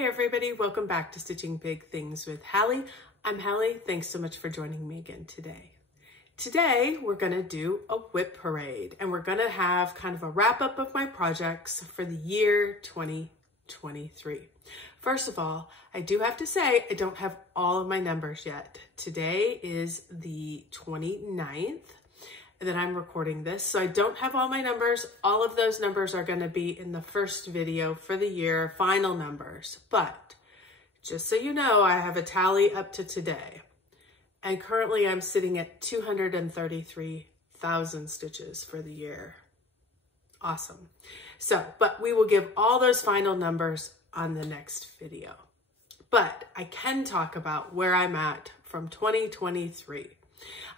Hey everybody, welcome back to Stitching Big Things with Hallie. I'm Hallie. Thanks so much for joining me again today. Today we're going to do a WIP parade and we're going to have kind of a wrap up of my projects for the year 2023. First of all, I do have to say I don't have all of my numbers yet. Today is the 29th that I'm recording this, so I don't have all my numbers. All of those numbers are going to be in the first video for the year, final numbers. But just so you know, I have a tally up to today. And currently I'm sitting at 233,000 stitches for the year. Awesome. So, but we will give all those final numbers on the next video. But I can talk about where I'm at from 2023.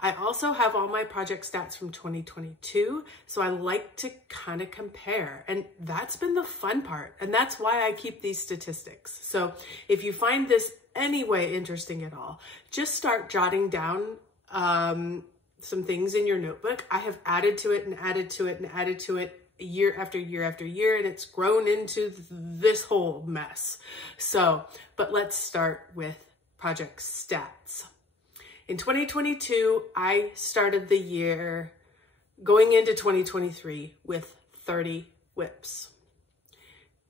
I also have all my project stats from 2022, so I like to kind of compare, and that's been the fun part, and that's why I keep these statistics. So if you find this anyway interesting at all, just start jotting down some things in your notebook. I have added to it and added to it and added to it year after year after year, and it's grown into this whole mess. So, but let's start with project stats. In 2022, I started the year going into 2023 with 30 WIPs.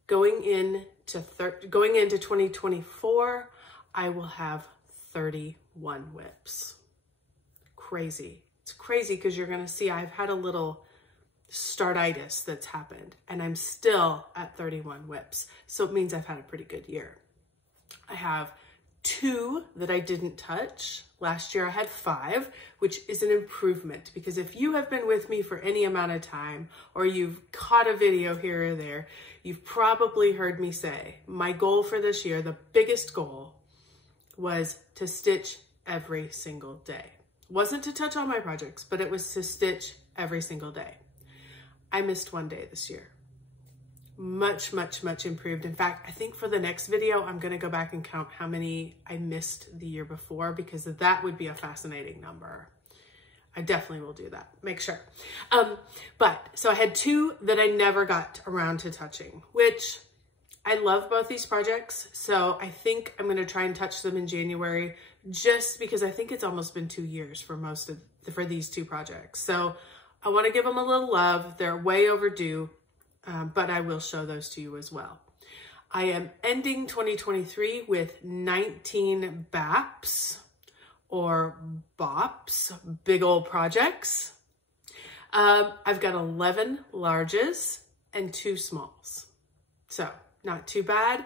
Going into 2024, I will have 31 WIPs. Crazy. It's crazy because you're going to see I've had a little startitis that's happened and I'm still at 31 WIPs. So it means I've had a pretty good year. I have 2 that I didn't touch. Last year I had 5, which is an improvement because if you have been with me for any amount of time or you've caught a video here or there, you've probably heard me say my goal for this year, the biggest goal, was to stitch every single day. It wasn't to touch all my projects, but it was to stitch every single day. I missed 1 day this year. Much improved. In fact, I think for the next video, I'm going to go back and count how many I missed the year before because that would be a fascinating number. I definitely will do that. Make sure. So I had 2 that I never got around to touching, which I love both these projects. So I think I'm going to try and touch them in January just because I think it's almost been 2 years for for these 2 projects. So I want to give them a little love. They're way overdue. But I will show those to you as well. I am ending 2023 with 19 BAPs or BOPs, big old projects. I've got 11 larges and 2 smalls. So not too bad.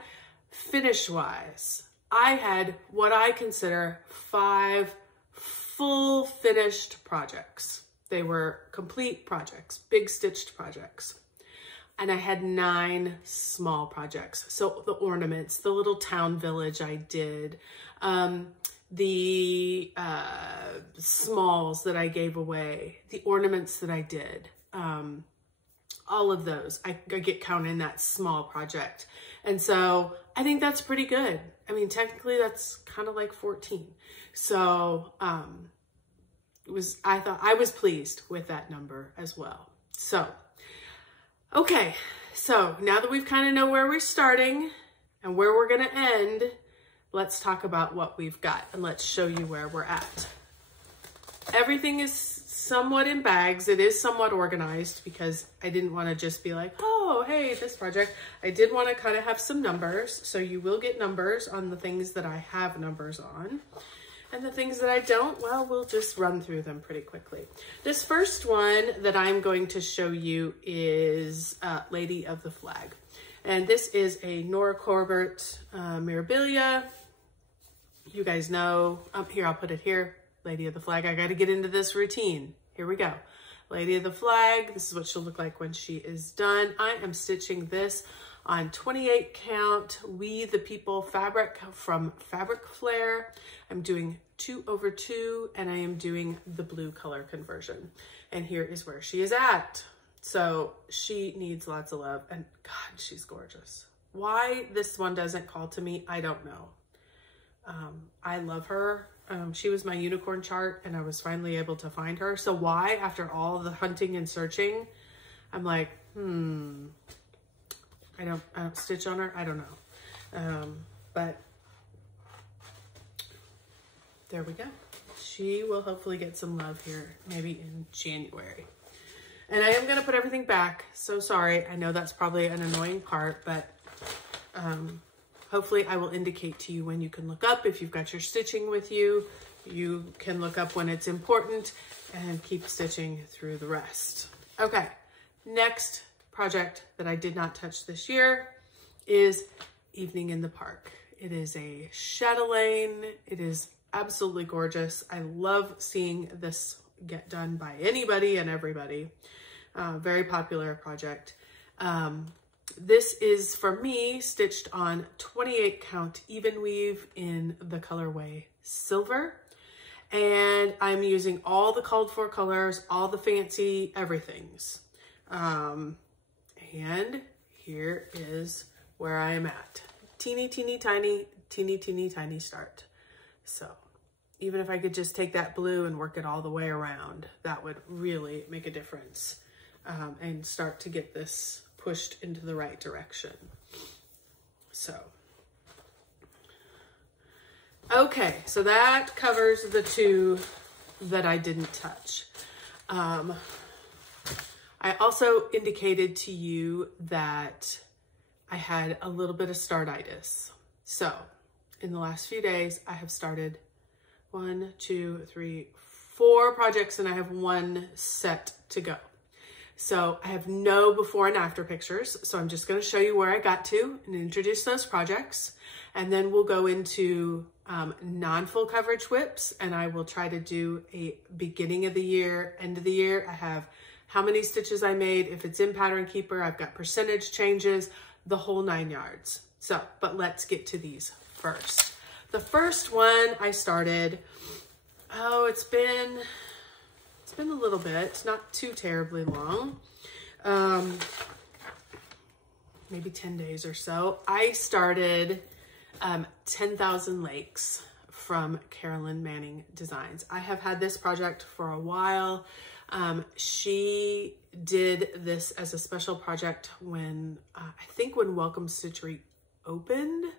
Finish-wise, I had what I consider 5 full finished projects. They were complete projects, big stitched projects. And I had 9 small projects. So the ornaments, the little town village I did, the smalls that I gave away, the ornaments that I did, all of those, I get counted in that small project. And so I think that's pretty good. I mean, technically that's kind of like 14. So I was pleased with that number as well. So okay, so now that we've kind of know where we're starting and where we're going to end, let's talk about what we've got and let's show you where we're at. Everything is somewhat in bags. It is somewhat organized because I didn't want to just be like, oh, hey, this project. I did want to kind of have some numbers. So you will get numbers on the things that I have numbers on. And the things that I don't, well, we'll just run through them pretty quickly. This first one that I'm going to show you is Lady of the Flag. And this is a Nora Corbett Mirabilia. You guys know, here, I'll put it here. Lady of the Flag, I got to get into this routine. Here we go. Lady of the Flag, this is what she'll look like when she is done. I am stitching this on 28 count We the People fabric from Fabric Flare. I'm doing 2/2 and I am doing the blue color conversion. And here is where she is at. So she needs lots of love and God, she's gorgeous. Why this one doesn't call to me, I don't know. I love her. She was my unicorn chart and I was finally able to find her. So why, after all the hunting and searching, I'm like, I don't stitch on her. I don't know. But there we go. She will hopefully get some love here, maybe in January. And I am going to put everything back. So sorry. I know that's probably an annoying part, but hopefully I will indicate to you when you can look up. If you've got your stitching with you, you can look up when it's important and keep stitching through the rest. Okay, next project that I did not touch this year is Evening in the Park. It is a chatelaine. It is absolutely gorgeous. I love seeing this get done by anybody and everybody. Very popular project. This is, for me, stitched on 28 count even weave in the colorway Silver. And I'm using all the called for colors, all the fancy everythings. And here is where I am at. Teeny, teeny, tiny start. So even if I could just take that blue and work it all the way around, that would really make a difference, and start to get this pushed into the right direction. So, okay, so that covers the two that I didn't touch. I also indicated to you that I had a little bit of startitis. So in the last few days, I have started 1, 2, 3, 4 projects, and I have 1 set to go. So I have no before and after pictures. So I'm just going to show you where I got to and introduce those projects. And then we'll go into non-full coverage WIPs, and I will try to do a beginning of the year, end of the year. I have how many stitches I made. If it's in Pattern Keeper, I've got percentage changes, the whole 9 yards. So, but let's get to these first. The first one I started, it's been a little bit, not too terribly long, maybe 10 days or so. I started 10,000 Lakes from Carolyn Manning Designs. I have had this project for a while. She did this as a special project when, I think when Welcome Stitchery opened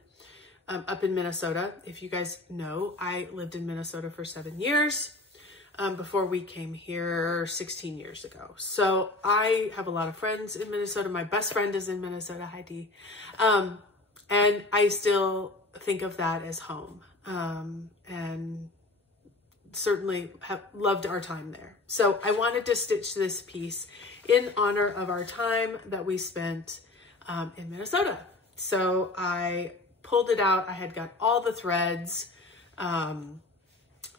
up in Minnesota. If you guys know, I lived in Minnesota for 7 years. Before we came here 16 years ago. So I have a lot of friends in Minnesota. My best friend is in Minnesota, hi Dee. And I still think of that as home. And certainly have loved our time there. So I wanted to stitch this piece in honor of our time that we spent in Minnesota. So I pulled it out. I had got all the threads.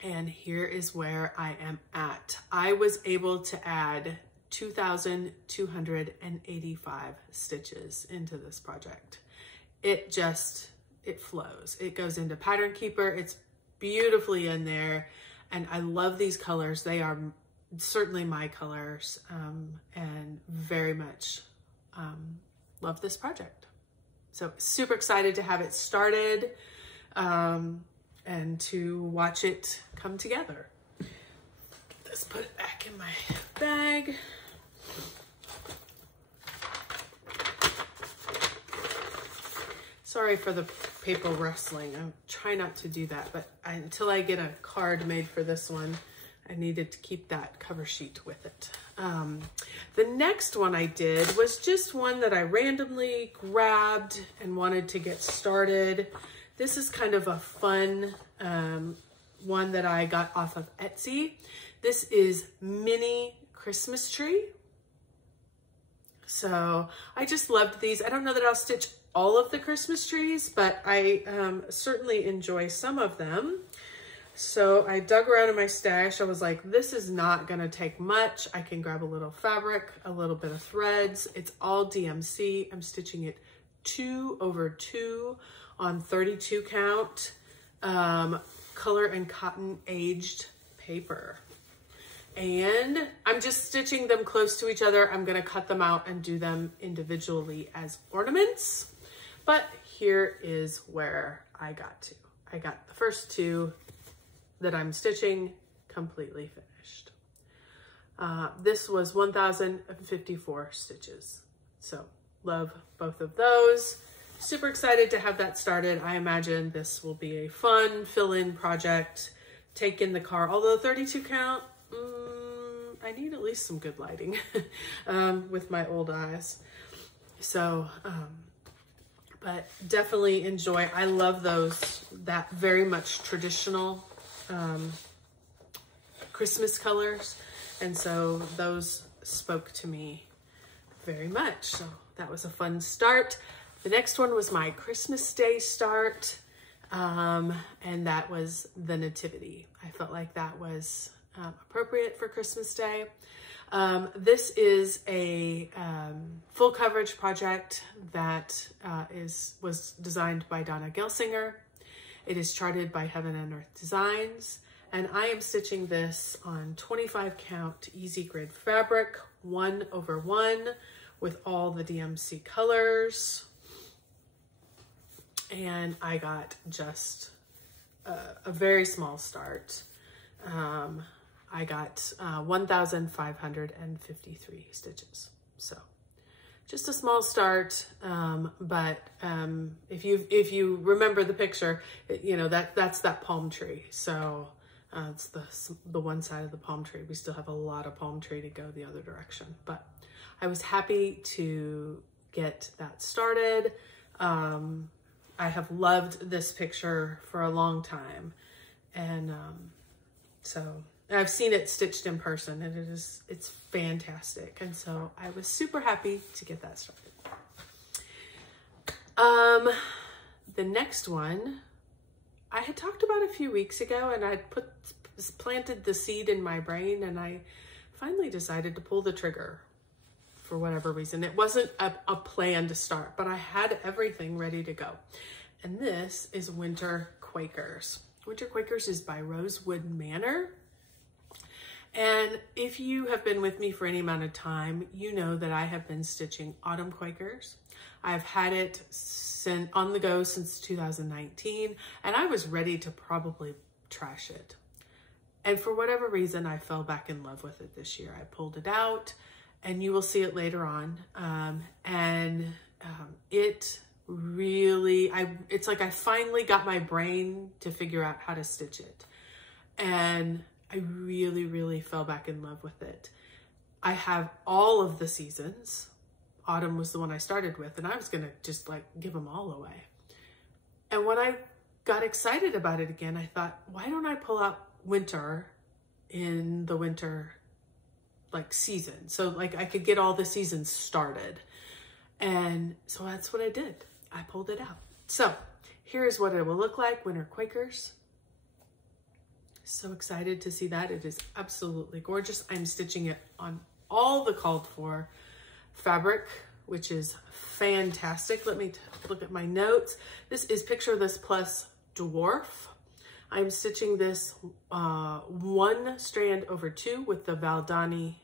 And here is where I am at. I was able to add 2,285 stitches into this project. It flows. It goes into Pattern Keeper. It's beautifully in there. And I love these colors. They are certainly my colors, and very much love this project. So super excited to have it started. And to watch it come together. Let's put it back in my bag. Sorry for the paper rustling. I try not to do that, but until I get a card made for this one, I needed to keep that cover sheet with it. The next one I did was just one that I randomly grabbed and wanted to get started. This is kind of a fun one that I got off of Etsy. This is Mini Christmas Tree. So I just loved these. I don't know that I'll stitch all of the Christmas trees, but I certainly enjoy some of them. So I dug around in my stash. I was like, this is not gonna take much. I can grab a little fabric, a little bit of threads. It's all DMC. I'm stitching it 2/2 on 32 count, color and cotton aged paper. And I'm just stitching them close to each other. I'm gonna cut them out and do them individually as ornaments. But here is where I got to. I got the first 2 that I'm stitching completely finished. This was 1,054 stitches. So love both of those. super excited to have that started. I imagine this will be a fun fill-in project. Take in the car, although 32 count, I need at least some good lighting with my old eyes. So, but definitely enjoy. I love those, that very much traditional Christmas colors. And so those spoke to me very much. So that was a fun start. The next one was my Christmas Day start. And that was the Nativity. I felt like that was appropriate for Christmas Day. This is a full coverage project that was designed by Donna Gilinger. It is charted by Heaven and Earth Designs, and I am stitching this on 25 count easy grid fabric, 1/1, with all the DMC colors. And I got just a very small start. I got 1,553 stitches. So just a small start. But if you remember the picture, you know, that's that palm tree. So it's the one side of the palm tree. We still have a lot of palm tree to go the other direction, but I was happy to get that started. I have loved this picture for a long time. And so I've seen it stitched in person, and it's fantastic. And so I was super happy to get that started. The next one I had talked about a few weeks ago, and I'd planted the seed in my brain, and I finally decided to pull the trigger for whatever reason. It wasn't a plan to start, but I had everything ready to go. And this is Winter Quakers. Winter Quakers is by Rosewood Manor. And if you have been with me for any amount of time, you know that I have been stitching Autumn Quakers. I've had it on the go since 2019, and I was ready to probably trash it. And for whatever reason, I fell back in love with it this year. I pulled it out, and you will see it later on. It really, it's like I finally got my brain to figure out how to stitch it. And I really, really fell back in love with it. I have all of the seasons. Autumn was the one I started with, and I was gonna just like give them all away. And when I got excited about it again, I thought, why don't I pull out winter in the winter like season? So like I could get all the seasons started. And so that's what I did. I pulled it out. So here's what it will look like, Winter Quakers. So excited to see that. It is absolutely gorgeous. I'm stitching it on all the called for fabric, which is fantastic. Let me look at my notes. This is Picture This Plus Dwarf. I'm stitching this 1 strand over 2 with the Valdani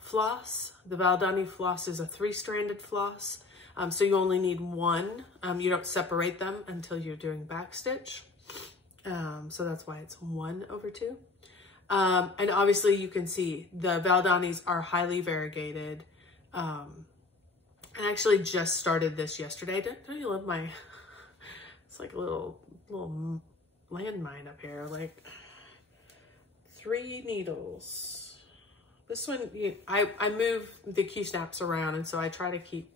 floss. The Valdani floss is a 3-stranded floss. So you only need 1. You don't separate them until you're doing backstitch. So that's why it's 1 over 2. And obviously you can see the Valdanis are highly variegated. I actually just started this yesterday. Don't you love my, it's like a little landmine up here, like 3 needles. This one, I move the Q-snaps around, and so I try to keep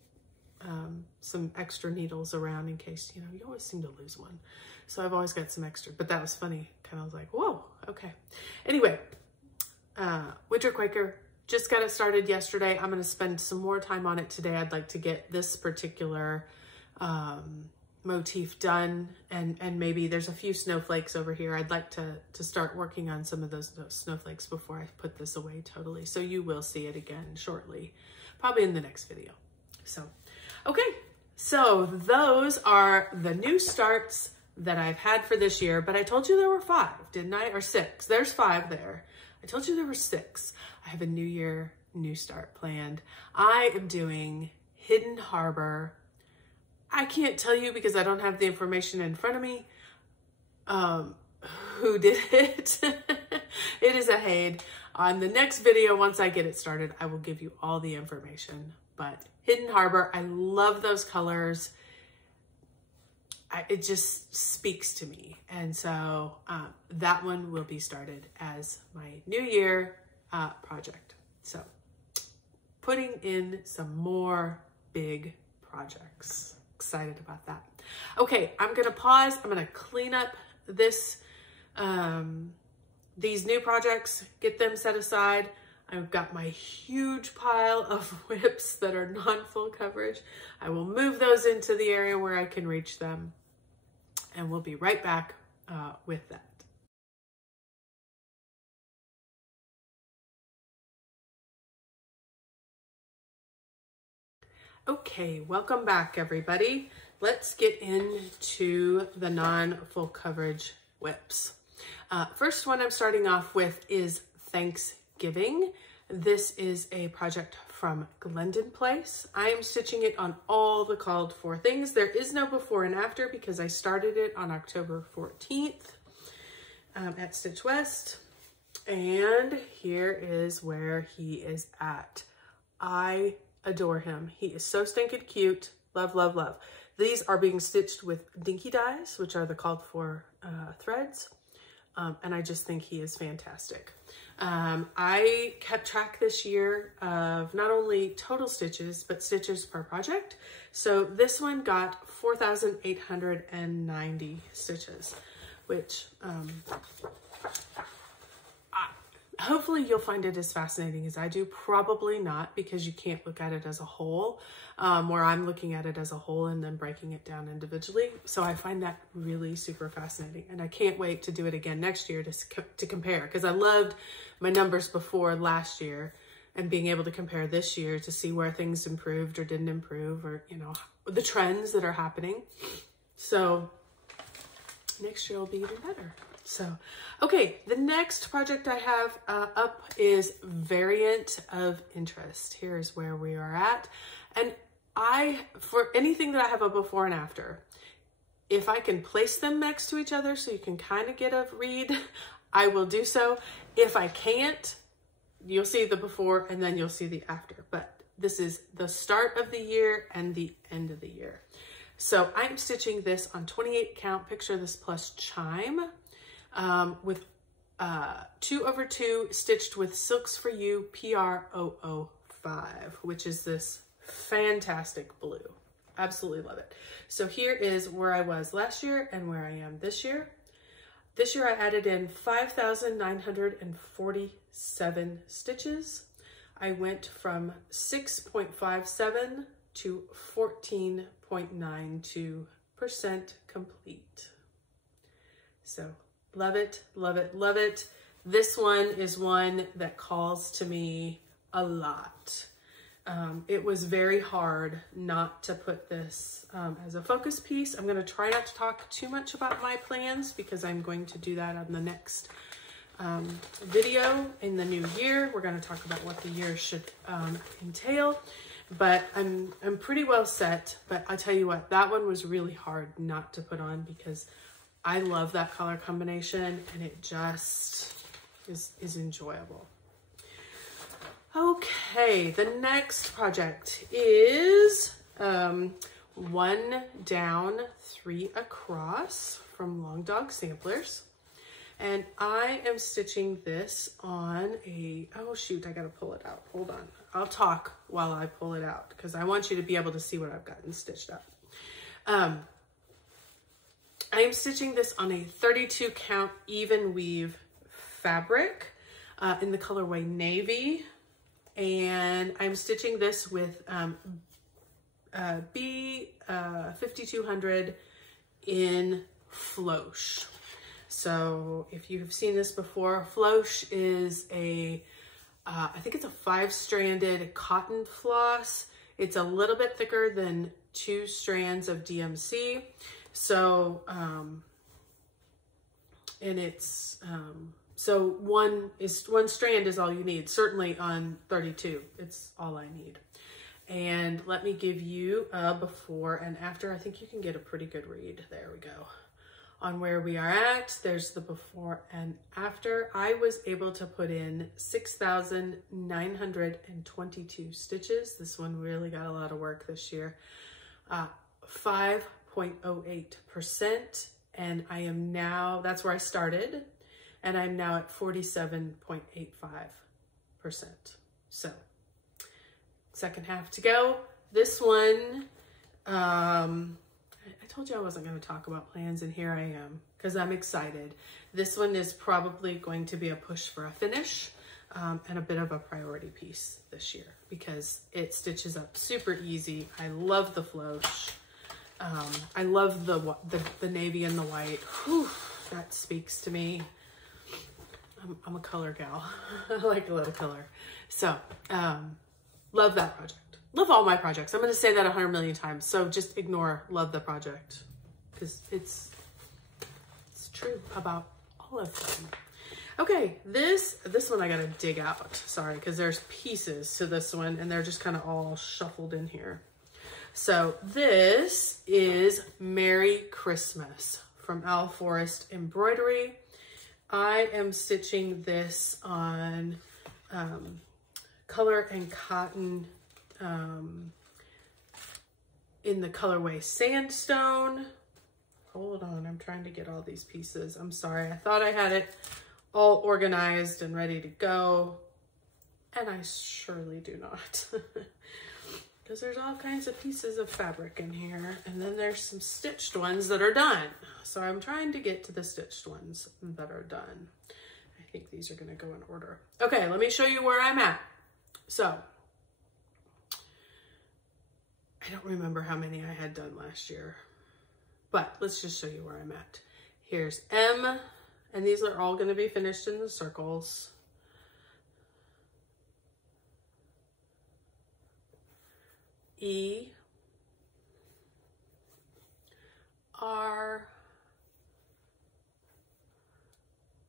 some extra needles around in case, you know, you always seem to lose one. So I've always got some extra, but that was funny. Kind of was like, whoa, okay. Anyway, Winter Quaker, just got it started yesterday. I'm going to spend some more time on it today. I'd like to get this particular motif done, and maybe there's a few snowflakes over here. I'd like to start working on some of those snowflakes before I put this away totally. So you will see it again shortly, probably in the next video. So, okay. So those are the new starts that I've had for this year, but I told you there were 5, didn't I? Or 6. There's 5 there. I told you there were 6. I have a new year, new start planned. I am doing Hidden Harbor. I can't tell you because I don't have the information in front of me who did it. It is a Haid. On the next video, once I get it started, I will give you all the information. but Hidden Harbor, I love those colors. It just speaks to me. And so that one will be started as my New Year project. So putting in some more big projects. Excited about that. Okay, I'm gonna pause. I'm gonna clean up this, these new projects, get them set aside. I've got my huge pile of WIPs that are non-full coverage. I will move those into the area where I can reach them, and we'll be right back with that. Okay, welcome back, everybody. Let's get into the non-full coverage WIPs. First one I'm starting off with is Thanksgiving. This is a project from Glendon Place. I am stitching it on all the called for things. There is no before and after because I started it on October 14th at Stitch West. And here is where he is at. I adore him. He is so stinking cute. Love, love, love. These are being stitched with dinky dyes, which are the called for threads. And I just think he is fantastic. I kept track this year of not only total stitches, but stitches per project. So this one got 4,890 stitches, which hopefully you'll find it as fascinating as I do. Probably not, because you can't look at it as a whole, where I'm looking at it as a whole and then breaking it down individually. So I find that really super fascinating, and I can't wait to do it again next year to compare, because I loved my numbers before last year, and being able to compare this year to see where things improved or didn't improve, or, you know, the trends that are happening. So next year will be even better. So, okay, the next project I have up is Variant of Interest. Here's where we are at. And for anything that I have a before and after, if I can place them next to each other so you can kind of get a read, I will do so. If I can't, you'll see the before and then you'll see the after. But this is the start of the year and the end of the year. So I'm stitching this on 28 count, picture this plus chime, with 2/2 stitched with Silks for You PR005, which is this fantastic blue. Absolutely love it. So here is where I was last year and where I am this year. This year I added in 5,947 stitches. I went from 6.57 to 14.92% complete. So love it, love it, love it. This one is one that calls to me a lot. It was very hard not to put this as a focus piece. I'm going to try not to talk too much about my plans, because I'm going to do that on the next video in the new year. We're going to talk about what the year should entail, but I'm pretty well set. But I'll tell you what, that one was really hard not to put on, because I love that color combination and it just is enjoyable. Okay, the next project is 1 Down, 3 Across from Long Dog Samplers. And I am stitching this on a, oh shoot, I gotta pull it out. Hold on. I'll talk while I pull it out, because I want you to be able to see what I've gotten stitched up. I am stitching this on a 32 count even weave fabric in the colorway Navy. And I'm stitching this with B5200 in Floche. So if you have seen this before, Floche is a, I think it's a 5-stranded cotton floss. It's a little bit thicker than 2 strands of DMC. So, and it's, so one strand is all you need. Certainly on 32, it's all I need. And let me give you a before and after. I think you can get a pretty good read. There we go. on where we are at. There's the before and after. I was able to put in 6,922 stitches. This one really got a lot of work this year. 5.08%, and I am now, that's where I started, and I'm now at 47.85%. So, second half to go. This one, I told you I wasn't going to talk about plans, and here I am, because I'm excited. This one is probably going to be a push for a finish, and a bit of a priority piece this year, because it stitches up super easy. I love the floche. I love the navy and the white. Whew, that speaks to me. I'm a color gal. I like a little color. So, love that project. Love all my projects. I'm going to say that 100 million times. So just ignore love the project, because it's true about all of them. Okay, this one I got to dig out. Sorry, because there's pieces to this one and they're just kind of all shuffled in here. So this is Merry Christmas from Owl Forest Embroidery. I am stitching this on color and cotton in the colorway Sandstone. Hold on, I'm trying to get all these pieces. I'm sorry, I thought I had it all organized and ready to go, and I surely do not. Because there's all kinds of pieces of fabric in here, and then there's some stitched ones that are done. So I'm trying to get to the stitched ones that are done. I think these are going to go in order. Okay, let me show you where I'm at. So I don't remember how many I had done last year, but let's just show you where I'm at. Here's M, and these are all going to be finished in the circles. E, R,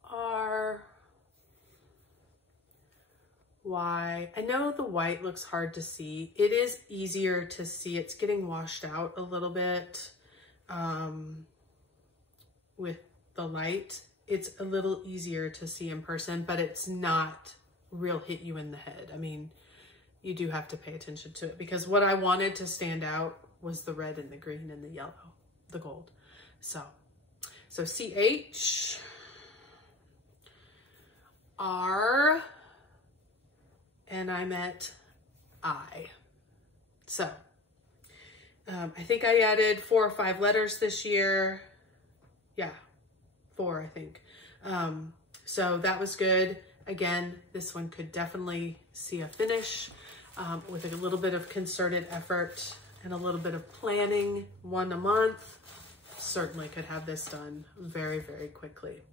R, Y. I know the white looks hard to see. It is easier to see. It's getting washed out a little bit with the light. It's a little easier to see in person, but it's not real hit you in the head. I mean, you do have to pay attention to it, because what I wanted to stand out was the red and the green and the yellow, the gold. So CH, R, and I'm at I. So I think I added 4 or 5 letters this year. Yeah, 4, I think. So that was good. Again, this one could definitely see a finish with a little bit of concerted effort and a little bit of planning, 1 a month. Certainly could have this done very, very quickly.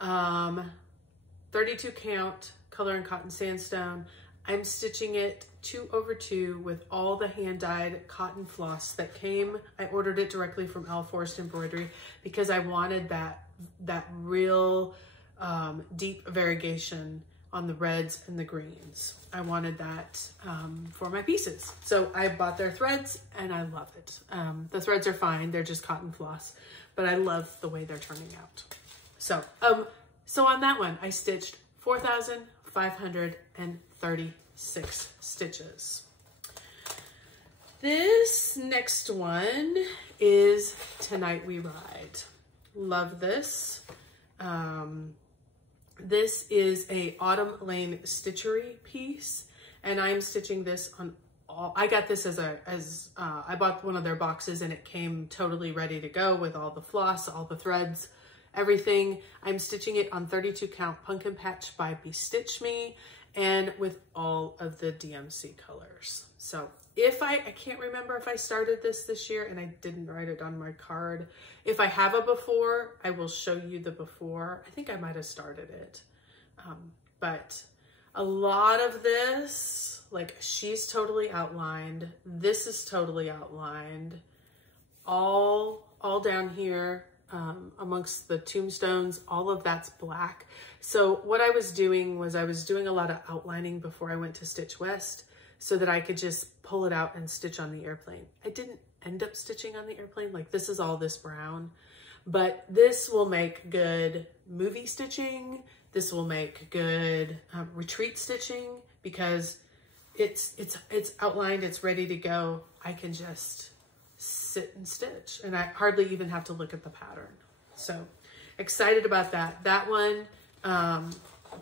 32 count, color and cotton sandstone. I'm stitching it 2/2 with all the hand-dyed cotton floss that came. I ordered it directly from Owl Forest Embroidery because I wanted that real deep variegation on the reds and the greens. I wanted that for my pieces. So I bought their threads and I love it. The threads are fine, they're just cotton floss, but I love the way they're turning out. So on that one, I stitched 4,536 stitches. This next one is Tonight We Ride. Love this. This is a Autumn Lane Stitchery piece, and I'm stitching this on all. I got this I bought one of their boxes and it came totally ready to go with all the floss, all the threads, everything. I'm stitching it on 32 count Pumpkin Patch by Bestitch Me and with all of the DMC colors. So if I can't remember if I started this year, and I didn't write it on my card. If I have a before, I will show you the before. I think I might have started it. But a lot of this, like, she's totally outlined. This is totally outlined. All down here amongst the tombstones, all of that's black. So what I was doing was I was doing a lot of outlining before I went to Stitch West, so that I could just pull it out and stitch on the airplane. I didn't end up stitching on the airplane. Like, this is all this brown, but this will make good movie stitching. This will make good retreat stitching because it's outlined, it's ready to go. I can just sit and stitch and I hardly even have to look at the pattern. So excited about that. That one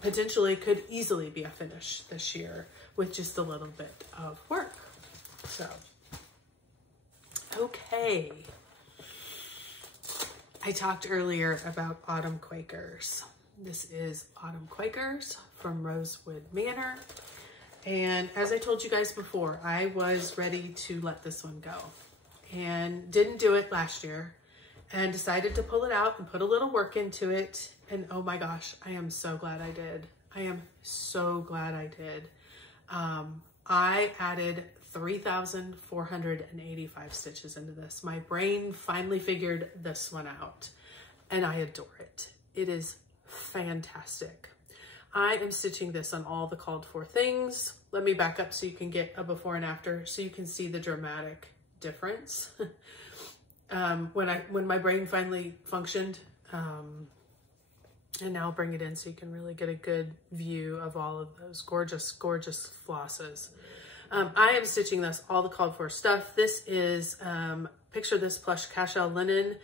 potentially could easily be a finish this year with just a little bit of work. So, okay. I talked earlier about Autumn Quakers. This is Autumn Quakers from Rosewood Manor. And as I told you guys before, I was ready to let this one go and didn't do it last year and decided to pull it out and put a little work into it. And oh my gosh, I am so glad I did. I am so glad I did. I added 3,485 stitches into this. My brain finally figured this one out and I adore it. It is fantastic. I am stitching this on all the called for things. Let me back up so you can get a before and after so you can see the dramatic difference. When my brain finally functioned, and now I'll bring it in so you can really get a good view of all of those gorgeous, gorgeous flosses. I am stitching this, all the called for stuff. This is, picture this plush cashel linen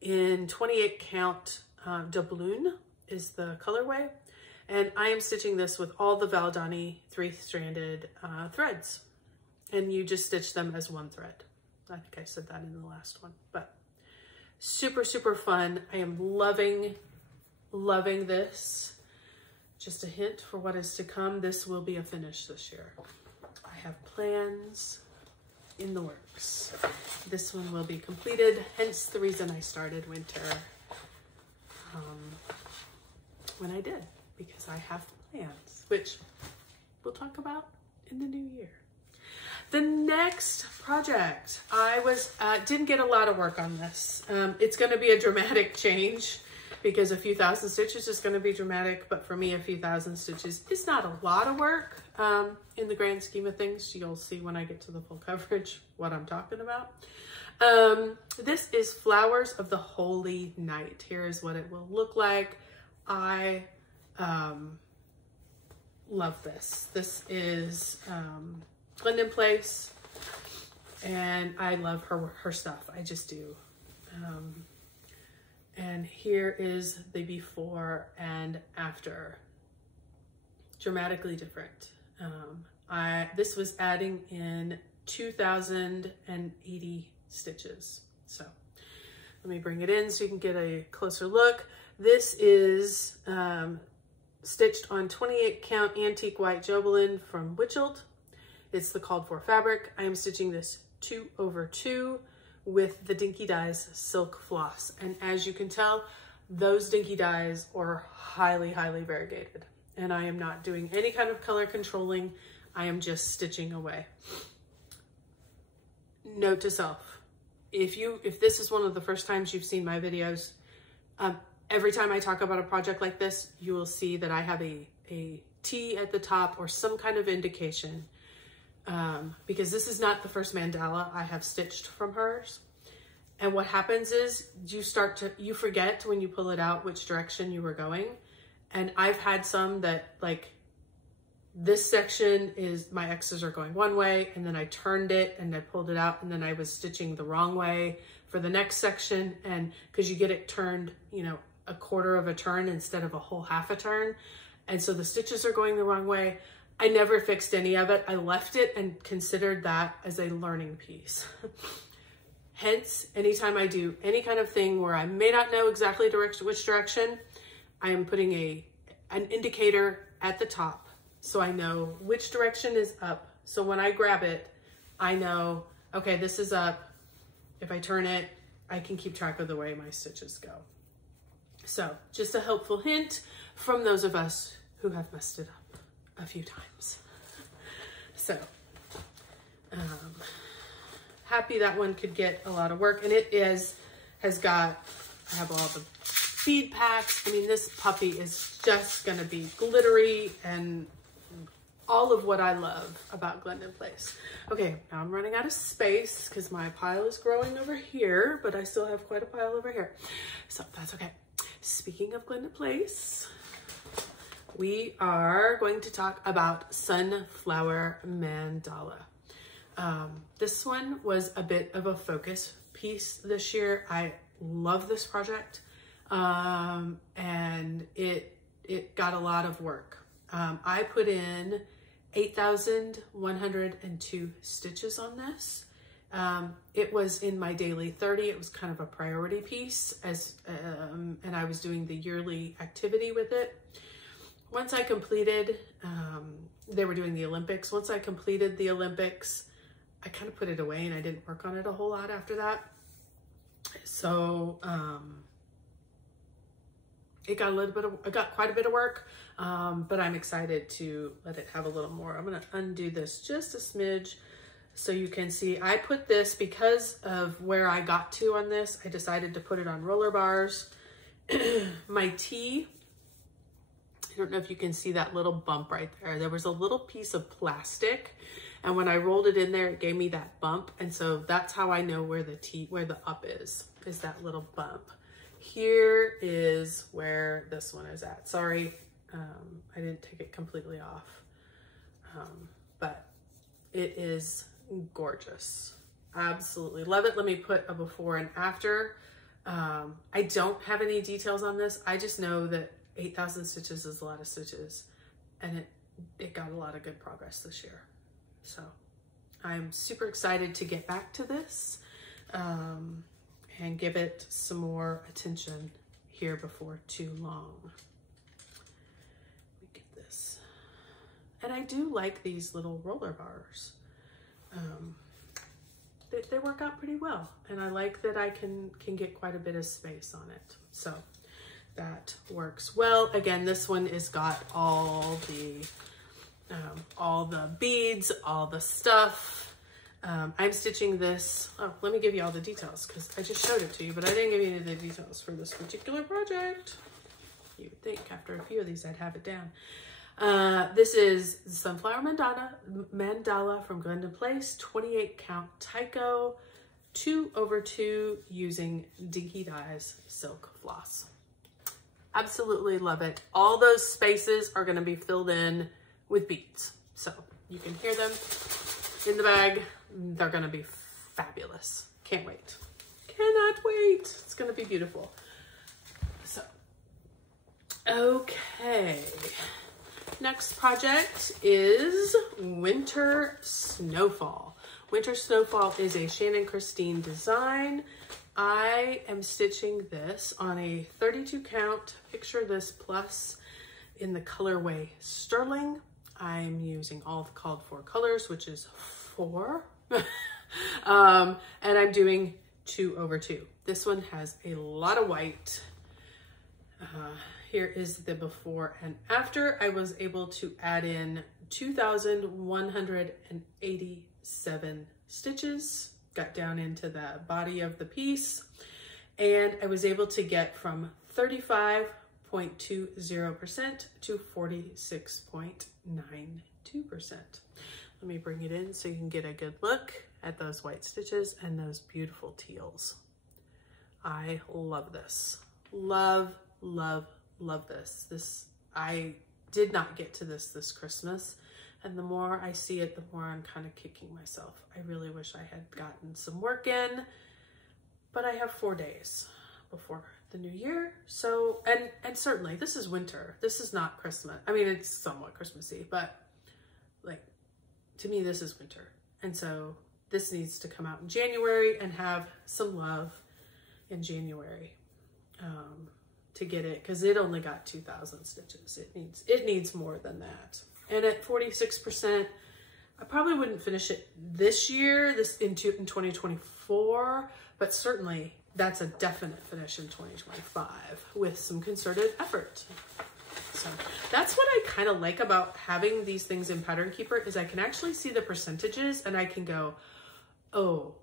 in 28 count doubloon is the colorway. And I am stitching this with all the Valdani 3-stranded threads. And you just stitch them as one thread. I think I said that in the last one, but super, super fun. I am loving this. Just a hint for what is to come. This will be a finish this year. I have plans in the works. This one will be completed, hence the reason I started winter when I did, because I have plans, which we'll talk about in the new year. The next project, I didn't get a lot of work on this. It's going to be a dramatic change because a few thousand stitches is going to be dramatic, but for me, a few thousand stitches is not a lot of work in the grand scheme of things. You'll see when I get to the full coverage what I'm talking about. This is Flowers of the Holy Night. Here is what it will look like. I love this. This is Linden Place, and I love her stuff. I just do. And here is the before and after. Dramatically different. This was adding in 2,080 stitches. So let me bring it in so you can get a closer look. This is stitched on 28 count antique white Jobelin from Witcheld. It's the called for fabric. I am stitching this 2/2 with the Dinky Dyes silk floss. And as you can tell, those Dinky Dyes are highly, highly variegated. And I am not doing any kind of color controlling. I am just stitching away. Note to self, if this is one of the first times you've seen my videos, every time I talk about a project like this, you will see that I have a T at the top or some kind of indication, because this is not the first mandala I have stitched from hers. And what happens is you forget when you pull it out which direction you were going. And I've had some that, like, this section is, my X's are going one way, and then I turned it and I pulled it out, and then I was stitching the wrong way for the next section. And because you get it turned, you know, a quarter of a turn instead of a whole half a turn. And so the stitches are going the wrong way. I never fixed any of it. I left it and considered that as a learning piece. Hence, anytime I do any kind of thing where I may not know exactly which direction, I am putting an indicator at the top so I know which direction is up. So when I grab it, I know, okay, this is up. If I turn it, I can keep track of the way my stitches go. So just a helpful hint from those of us who have messed it up a few times. So happy that one could get a lot of work, and I have all the bead packs. I mean, this puppy is just gonna be glittery and all of what I love about Glendon Place. Okay, now I'm running out of space because my pile is growing over here, but I still have quite a pile over here. So that's okay. Speaking of Glendon Place, we are going to talk about Sunflower Mandala. This one was a bit of a focus piece this year. I love this project, and it got a lot of work. I put in 8,102 stitches on this. It was in my daily 30. It was kind of a priority piece and I was doing the yearly activity with it. Once I completed, they were doing the Olympics. Once I completed the Olympics, I kind of put it away and I didn't work on it a whole lot after that. So, it got quite a bit of work, but I'm excited to let it have a little more. I'm going to undo this just a smidge so you can see. I put this because of where I got to on this. I decided to put it on roller bars. My tea, I don't know if you can see that little bump right there. There was a little piece of plastic, and when I rolled it in there, it gave me that bump. And so that's how I know where the up is that little bump. Here is where this one is at. Sorry, I didn't take it completely off, but it is gorgeous. Absolutely love it. Let me put a before and after. I don't have any details on this. I just know that 8,000 stitches is a lot of stitches, and it got a lot of good progress this year. So I'm super excited to get back to this. And give it some more attention here before too long. Let me get this. And I do like these little roller bars. They work out pretty well. And I like that I can get quite a bit of space on it. So that works well. Again, this one has got all the beads, all the stuff. I'm stitching this. Oh, let me give you all the details because I just showed it to you, but I didn't give you any of the details for this particular project. You would think after a few of these I'd have it down. This is Sunflower Mandala from Glendon Place, 28 count Tyco, 2/2 using Dinky Dyes silk floss. Absolutely love it. All those spaces are going to be filled in with beads, so you can hear them in the bag. They're gonna be fabulous. Can't wait. Cannot wait. It's gonna be beautiful. So, okay. Next project is Winter Snowfall. Winter Snowfall is a Shannon Christine design. I am stitching this on a 32 count, picture this plus, in the colorway Sterling. I'm using all the called for colors, which is 4. And I'm doing 2/2. This one has a lot of white. Here is the before and after. I was able to add in 2,187 stitches, got down into the body of the piece, and I was able to get from 35.20% to 46.92%. Let me bring it in so you can get a good look at those white stitches and those beautiful teals. I love this. Love, love, love this. I did not get to this Christmas, and the more I see it, the more I'm kind of kicking myself. I really wish I had gotten some work in, but I have 4 days before the new year. So, and certainly this is winter. This is not Christmas. I mean, it's somewhat Christmassy, but like, to me, this is winter. And so this needs to come out in January and have some love in January to get it, because it only got 2,000 stitches. It needs more than that. And at 46%, I probably wouldn't finish it this year, in 2024, but certainly that's a definite finish in 2025 with some concerted effort. So that's what I kind of like about having these things in Pattern Keeper, is I can actually see the percentages and I can go, oh,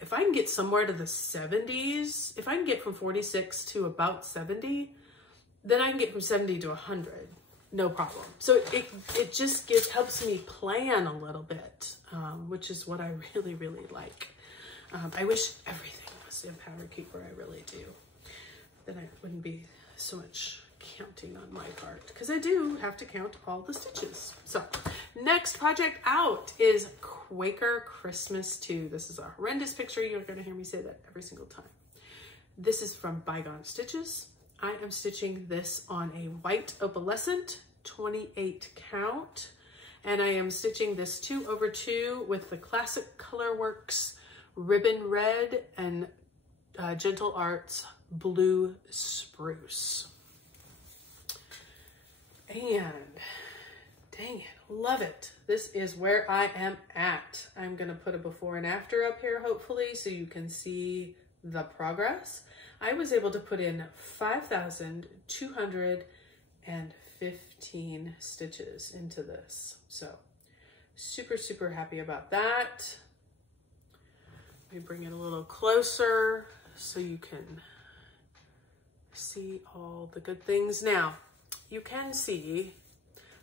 if I can get somewhere to the 70s, if I can get from 46 to about 70, then I can get from 70 to 100. no problem. So it just helps me plan a little bit, which is what I really, really like. I wish everything was in Power Keeper, I really do. Then I wouldn't be so much counting on my part, because I do have to count all the stitches. So next project out is Quaker Christmas 2. This is a horrendous picture. You're going to hear me say that every single time. This is from Bygone Stitches. I am stitching this on a white opalescent 28 count, and I am stitching this 2/2 with the Classic Colorworks Ribbon Red and Gentle Arts Blue Spruce. And dang it, love it. This is where I am at. I'm gonna put a before and after up here, hopefully, so you can see the progress. I was able to put in 5,215 stitches into this. So super, super happy about that. Let me bring it a little closer so you can see all the good things. Now, you can see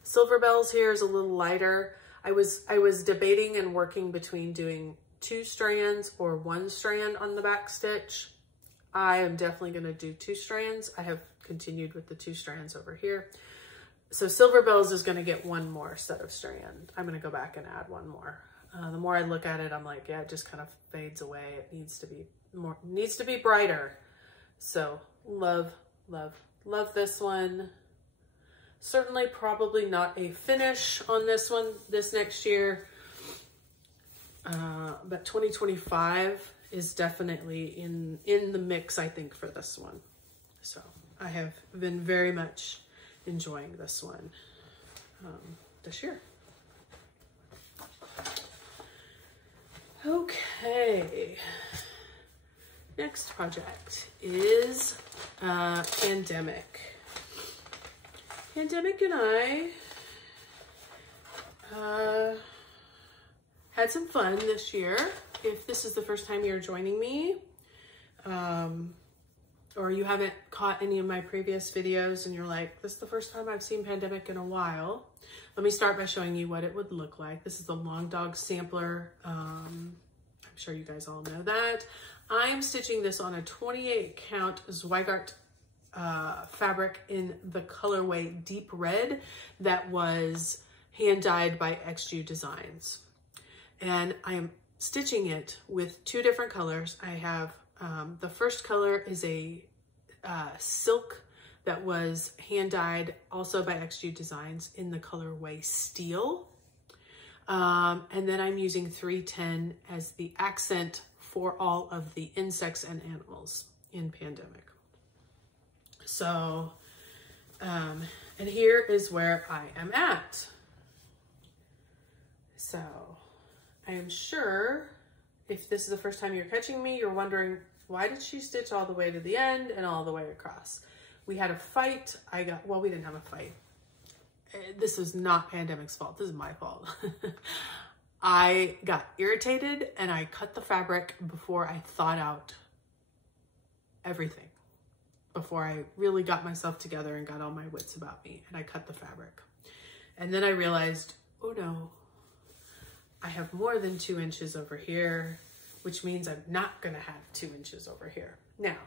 Silver Bells here is a little lighter. I was debating and working between doing 2 strands or 1 strand on the back stitch. I am definitely going to do 2 strands. I have continued with the 2 strands over here. So Silver Bells is going to get 1 more set of strand. I'm going to go back and add 1 more. The more I look at it, I'm like, yeah, it just kind of fades away. It needs to be more, needs to be brighter. So love, love, love this one. Certainly probably not a finish on this one this next year, but 2025 is definitely in the mix, I think, for this one. So I have been very much enjoying this one this year. Okay, next project is Pandemic. Pandemic and I had some fun this year. If this is the first time you're joining me, or you haven't caught any of my previous videos and you're like, this is the first time I've seen Pandemic in a while, let me start by showing you what it would look like. This is the Long Dog sampler. I'm sure you guys all know that. I'm stitching this on a 28 count Zweigart fabric in the colorway Deep Red that was hand dyed by XG Designs. And I am stitching it with 2 different colors. I have the first color is a silk that was hand dyed also by XG Designs in the colorway Steel. And then I'm using 310 as the accent for all of the insects and animals in Pandemic. So, and here is where I am at. So I am sure if this is the first time you're catching me, you're wondering, why did she stitch all the way to the end and all the way across? We had a fight. Well, we didn't have a fight. This is not Pandemic's fault. This is my fault. I got irritated and I cut the fabric before I thought out everything. Before I really got myself together and got all my wits about me, and I cut the fabric. And then I realized, oh no, I have more than 2 inches over here, which means I'm not gonna have 2 inches over here. Now,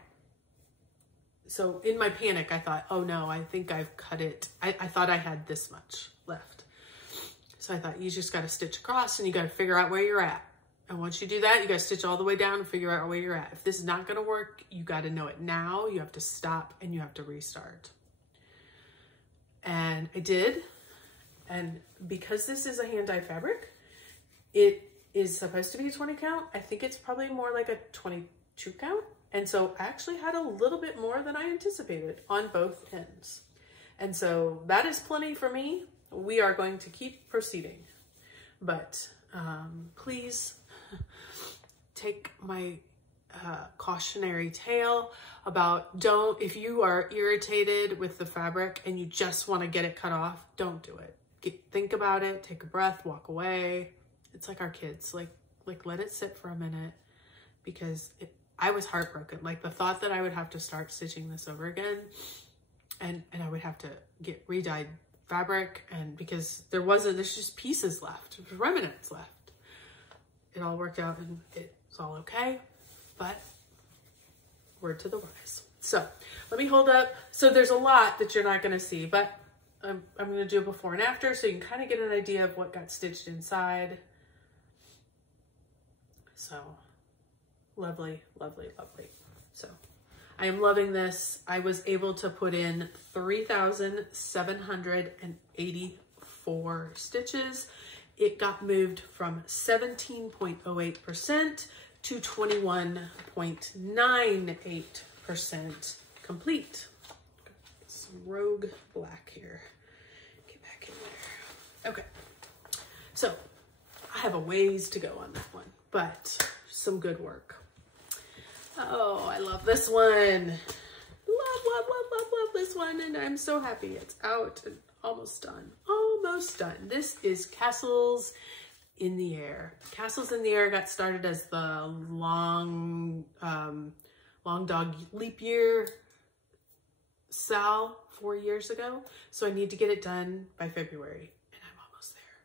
so in my panic, I thought, oh no, I think I've cut it. I thought I had this much left. So I thought, you just gotta stitch across and you gotta figure out where you're at. And once you do that, you gotta stitch all the way down and figure out where you're at. If this is not gonna work, you gotta know it now. You have to stop and you have to restart. And I did. And because this is a hand dyed fabric, it is supposed to be a 20 count. I think it's probably more like a 22 count. And so I actually had a little bit more than I anticipated on both ends. And so that is plenty for me. We are going to keep proceeding, but please take my cautionary tale about if you are irritated with the fabric and you just want to get it cut off, don't do it. Think about it, take a breath, walk away. It's like our kids, like let it sit for a minute, because I was heartbroken. Like the thought that I would have to start stitching this over again and I would have to get re-dyed fabric, and because there's just pieces left, there's remnants left. It all worked out and it's all okay, but word to the wise. So let me hold up. So there's a lot that you're not going to see, but I'm going to do a before and after so you can kind of get an idea of what got stitched inside. So lovely, lovely, lovely. So I am loving this. I was able to put in 3,784 stitches. It got moved from 17.08% to 21.98% complete. Some rogue black here. Get back in there. Okay. So I have a ways to go on that one, but some good work. Oh, I love this one. Love this one. And I'm so happy it's out and almost done. Almost done. This is Castles in the Air. Castles in the Air got started as the long dog leap year Sal 4 years ago. So I need to get it done by February. And I'm almost there.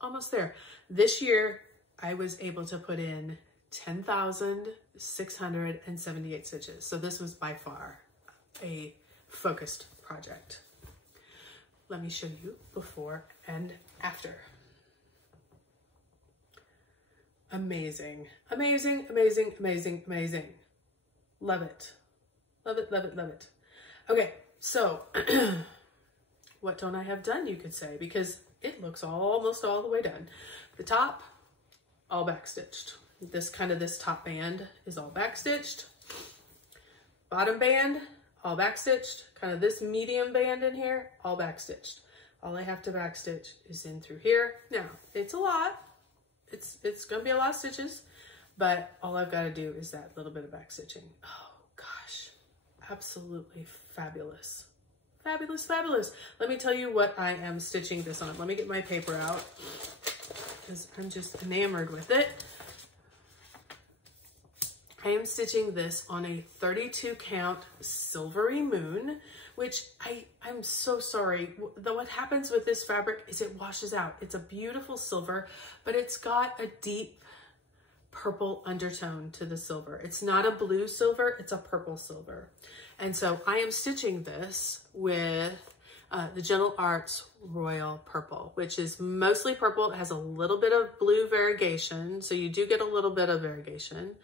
Almost there. This year, I was able to put in 10,678 stitches. So this was by far a focused project. Let me show you before and after. Amazing, amazing, amazing, amazing, amazing. Love it. Love it, love it, love it. Okay, so what don't I have done, you could say, because it looks almost all the way done. The top, all backstitched. This top band is all backstitched. Bottom band, all backstitched. Kind of this medium band in here, all backstitched. All I have to backstitch is in through here. Now, it's a lot. It's gonna be a lot of stitches, but all I've got to do is that little bit of backstitching. Oh gosh, absolutely fabulous. Fabulous, fabulous. Let me tell you what I am stitching this on. Let me get my paper out because I'm just enamored with it. I am stitching this on a 32 count Silvery Moon, which I'm so sorry. What happens with this fabric is it washes out. It's a beautiful silver, but it's got a deep purple undertone to the silver. It's not a blue silver, it's a purple silver. And so I am stitching this with the Gentle Arts Royal Purple, which is mostly purple. It has a little bit of blue variegation, so you do get a little bit of variegation.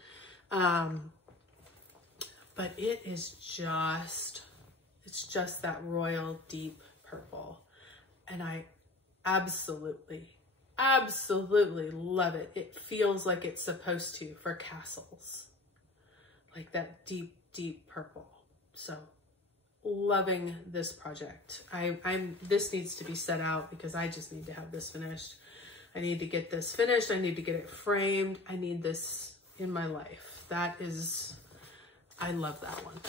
But it is just, it's just that royal deep purple. And I absolutely, absolutely love it. It feels like it's supposed to for castles. Like that deep, deep purple. So loving this project. This needs to be set out because I just need to have this finished. I need to get this finished. I need to get it framed. I need this in my life. That is, I love that one.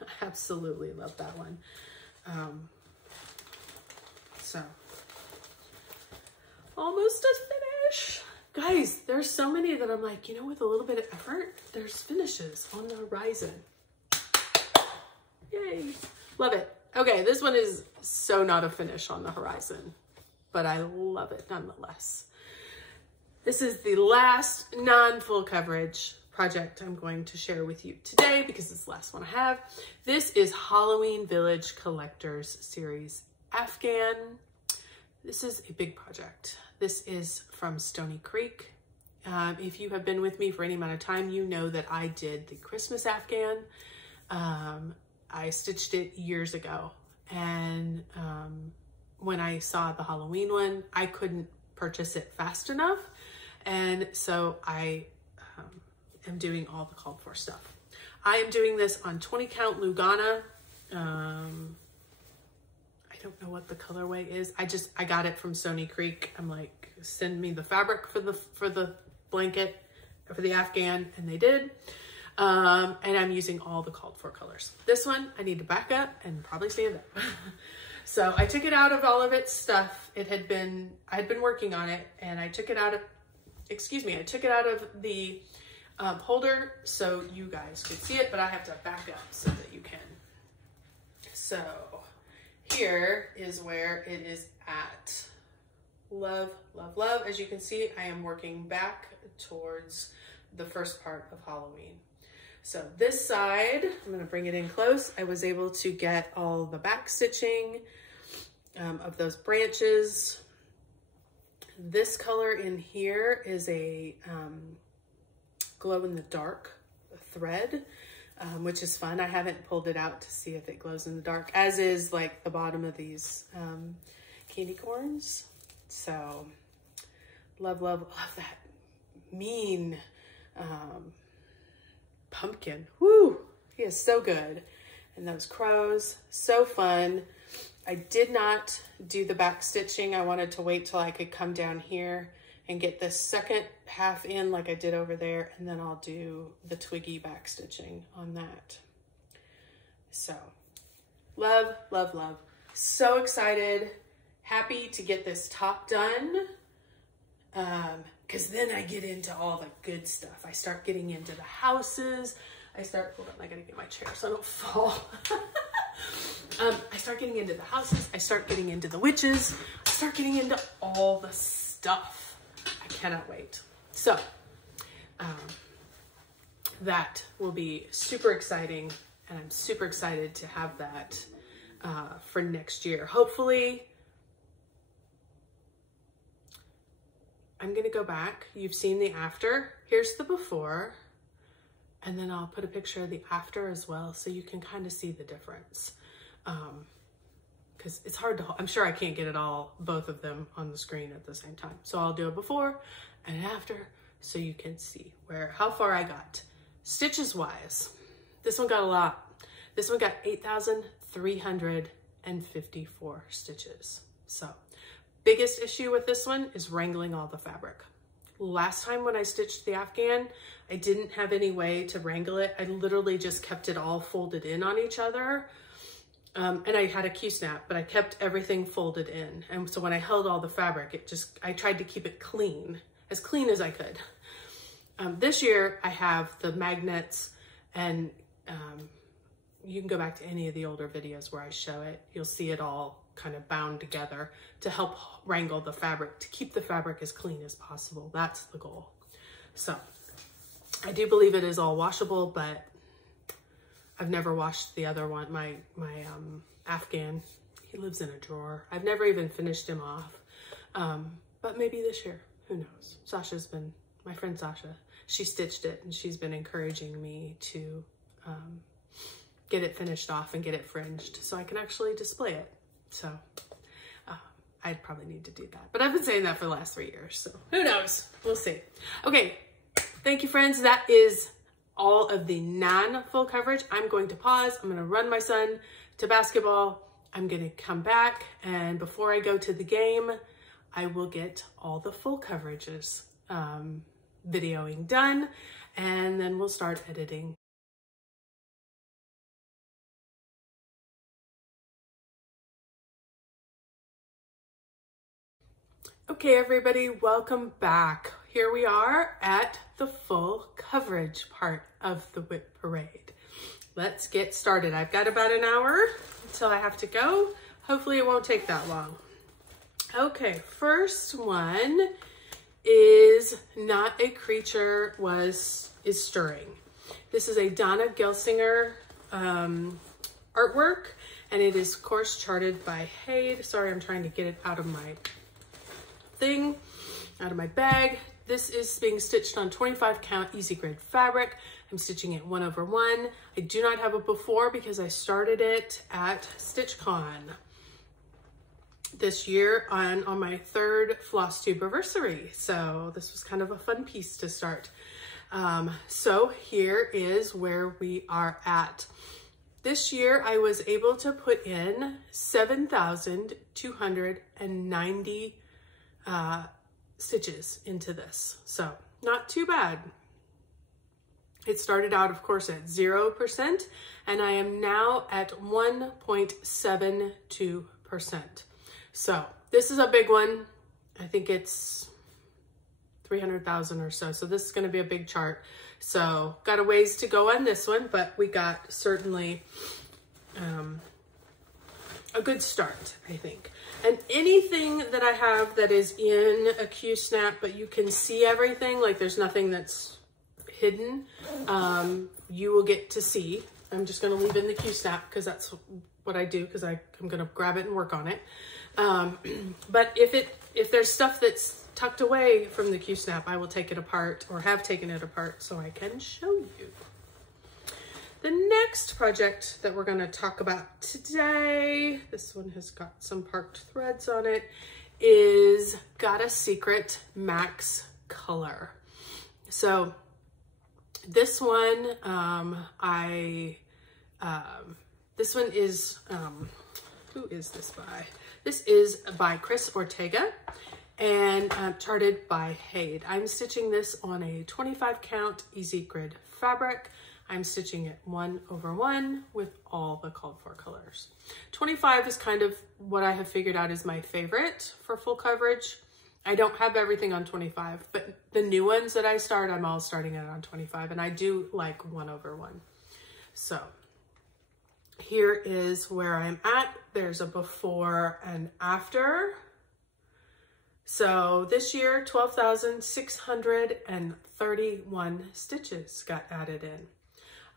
I absolutely love that one. So, almost a finish. Guys, there's so many that I'm like, you know, with a little bit of effort, there's finishes on the horizon. Yay. Love it. Okay, this one is so not a finish on the horizon, but I love it nonetheless. This is the last non-full coverage project I'm going to share with you today because it's the last one I have. This is Halloween Village Collectors Series Afghan. This is a big project. This is from Stony Creek. If you have been with me for any amount of time, you know that I did the Christmas Afghan. I stitched it years ago, and when I saw the Halloween one, I couldn't purchase it fast enough, and so I am doing all the called for stuff. I am doing this on 20 count Lugana. I don't know what the colorway is. I got it from Stony Creek. I'm like, send me the fabric for the blanket, for the Afghan, and they did. And I'm using all the called for colors. This one, I need to back up and probably stand up. So I took it out of all of its stuff. I'd been working on it, and I took it out of, I took it out of the holder so you guys could see it, but I have to back up so that you can. So here is where it is at. Love, love, love. As you can see, I am working back towards the first part of Halloween. So this side, I'm gonna bring it in close. I was able to get all the back stitching of those branches. This color in here is a glow in the dark thread, which is fun. I haven't pulled it out to see if it glows in the dark, as is like the bottom of these candy corns. So love, love, love that mean pumpkin. Woo, he is so good. And those crows, so fun. I did not do the back stitching. I wanted to wait till I could come down here and get this second half in like I did over there, and then I'll do the twiggy back stitching on that. So love, love, love. So excited, happy to get this top done. Because then I get into all the good stuff. I start getting into the houses. Hold on, I gotta get my chair so I don't fall. I start getting into the houses. I start getting into the witches. I start getting into all the stuff. I cannot wait. So that will be super exciting, and I'm super excited to have that for next year. Hopefully, I'm gonna go back. You've seen the after. Here's the before, and then I'll put a picture of the after as well, so you can kind of see the difference. Because it's hard to, I'm sure I can't get it all, both of them on the screen at the same time. So I'll do a before and an after, so you can see how far I got. Stitches wise, this one got a lot. This one got 8,354 stitches. So biggest issue with this one is wrangling all the fabric. Last time when I stitched the Afghan, I didn't have any way to wrangle it. I literally just kept it all folded in on each other. And I had a Q-snap, but I kept everything folded in. And so when I held all the fabric, I tried to keep it clean as I could. This year I have the magnets, and you can go back to any of the older videos where I show it. You'll see it all kind of bound together to help wrangle the fabric, to keep the fabric as clean as possible. That's the goal. So I do believe it is all washable, but I've never washed the other one, my Afghan. He lives in a drawer. I've never even finished him off. But maybe this year, who knows? My friend Sasha, she stitched it, and she's been encouraging me to get it finished off and get it fringed so I can actually display it. So I'd probably need to do that. But I've been saying that for the last 3 years, so who knows? We'll see. Okay, thank you, friends. That is all of the non-full coverage. I'm going to pause. I'm going to run my son to basketball. I'm going to come back, and before I go to the game, I will get all the full coverages videoing done, and then we'll start editing. Okay, everybody, welcome back. Here we are at the full coverage part of the WIP parade. Let's get started. I've got about an hour until I have to go. Hopefully it won't take that long. Okay, first one is Not a Creature is Stirring. This is a Donna Gilinger artwork, and it is course charted by Hayde. Sorry, I'm trying to get it out of my bag. This is being stitched on 25 count easy grid fabric. I'm stitching it 1/1. I do not have a before because I started it at StitchCon this year on my 3rd Flosstube anniversary. So this was kind of a fun piece to start. So here is where we are at. This year I was able to put in 7,290 stitches into this. So not too bad. It started out, of course, at 0%, and I am now at 1.72%. So this is a big one. I think it's 300,000 or so. So this is going to be a big chart. So got a ways to go on this one, but we got certainly a good start, I think. And anything that I have that is in a Q-snap, but you can see everything, like there's nothing that's hidden, you will get to see. I'm just gonna leave it in the Q-snap because that's what I do, because I'm gonna grab it and work on it. But if there's stuff that's tucked away from the Q-snap, I will take it apart, or have taken it apart, so I can show you. The next project that we're going to talk about today, this one has got some parked threads on it, is Got a Secret Max Color. So this one, this one is, who is this by? This is by Chris Ortega and charted by Hayde. I'm stitching this on a 25 count easy grid fabric. I'm stitching it 1/1 with all the called for colors. 25 is kind of what I have figured out is my favorite for full coverage. I don't have everything on 25, but the new ones that I start, I'm all starting it on 25, and I do like 1/1. So here is where I'm at. There's a before and after. So this year, 12,631 stitches got added in.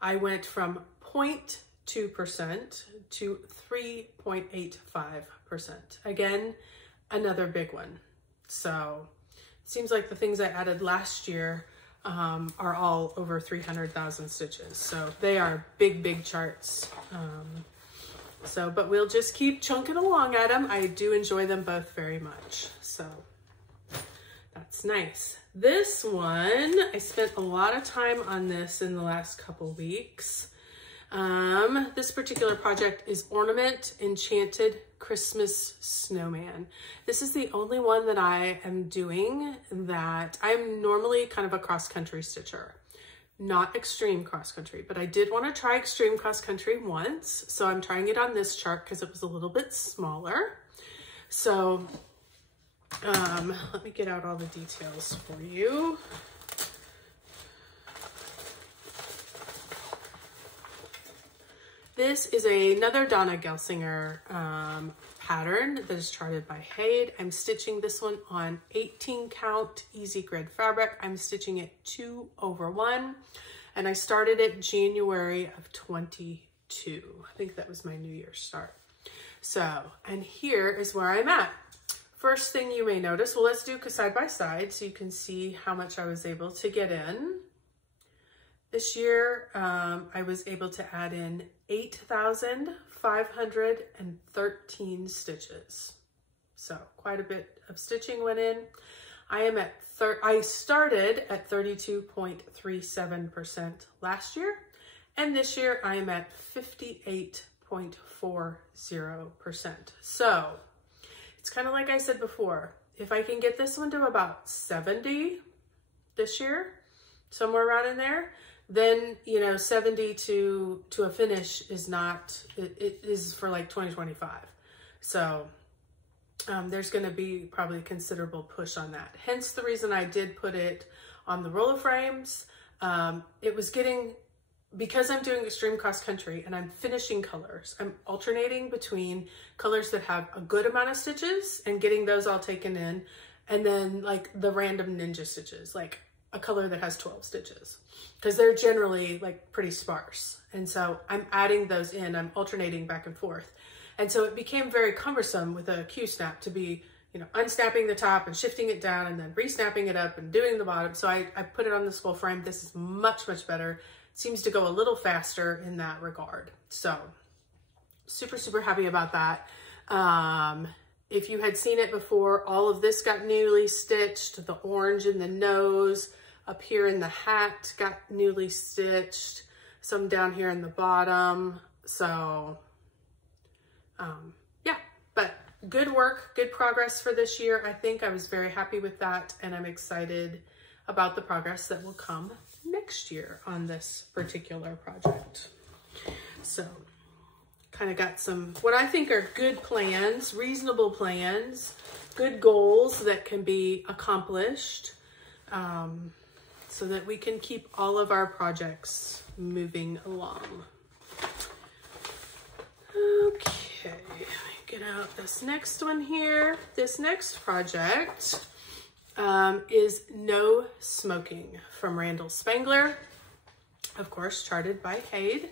I went from 0.2% to 3.85%. Again, another big one. So it seems like the things I added last year are all over 300,000 stitches. So they are big, big charts. But we'll just keep chunking along at them. I do enjoy them both very much. So that's nice. This one, I spent a lot of time on this in the last couple weeks. This particular project is Ornament Enchanted Christmas Snowman. This is the only one that I am doing that I'm normally kind of a cross-country stitcher. Not extreme cross-country, but I did want to try extreme cross-country once. So I'm trying it on this chart because it was a little bit smaller. So let me get out all the details for you. This is another Donna Gilinger pattern that is charted by Hayde. I'm stitching this one on 18 count easy grid fabric. I'm stitching it 2/1, and I started it January of 22. I think that was my New Year's start. So, and here is where I'm at. First thing you may notice, well, let's do side by side so you can see how much I was able to get in. This year, I was able to add in 8,513 stitches. So quite a bit of stitching went in. I am at I started at 32.37% last year, and this year I am at 58.40%. So it's kind of like I said before, if I can get this one to about 70 this year, somewhere around in there, then, you know, 70 to a finish is not, it is for like 2025. So there's going to be probably a considerable push on that. Hence the reason I did put it on the roller frames. It was getting, because I'm doing extreme cross country and I'm finishing colors, I'm alternating between colors that have a good amount of stitches and getting those all taken in, and then like the random ninja stitches, like a color that has 12 stitches, because they're generally like pretty sparse. And so I'm adding those in, I'm alternating back and forth. And so it became very cumbersome with a Q-snap to be, you know, unsnapping the top and shifting it down and then re-snapping it up and doing the bottom. So I put it on the skull frame. This is much, much better. Seems to go a little faster in that regard. So super, super happy about that. If you had seen it before, all of this got newly stitched. The orange in the nose, up here in the hat got newly stitched. Some down here in the bottom. So yeah, but good work, good progress for this year. I think I was very happy with that, and I'm excited about the progress that will come next year on this particular project. So kind of got some, what I think are good plans, reasonable plans, good goals that can be accomplished, so that we can keep all of our projects moving along. Okay. Okay, let me get out this next one here. This next project is No Smoking from Randall Spangler, of course, charted by Haid.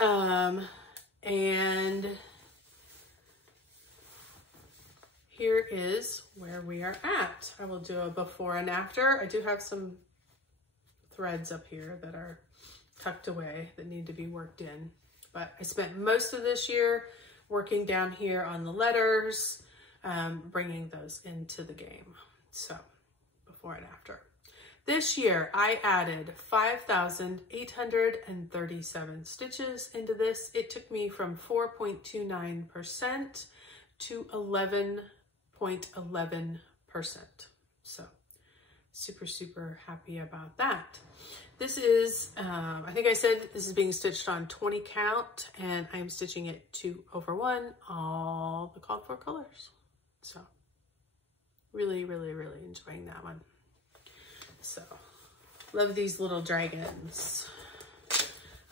And here is where we are at. I will do a before and after. I do have some threads up here that are tucked away that need to be worked in. But I spent most of this year working down here on the letters, bringing those into the game. So before and after. This year I added 5,837 stitches into this. It took me from 4.29% to 11.11%. So super, super happy about that. This is, I think I said this is being stitched on 20 count, and I'm stitching it 2/1, all the called for colors. So really, really, really enjoying that one. So love these little dragons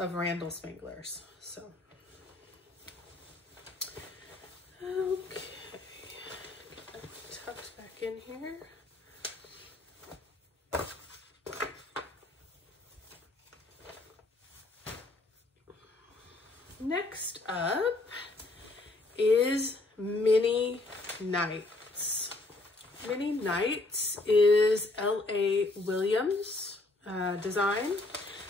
of Randall Spanglers. So, okay, get that tucked back in here. Next up is Mini Nights. Mini Nights is L.A. Williams design,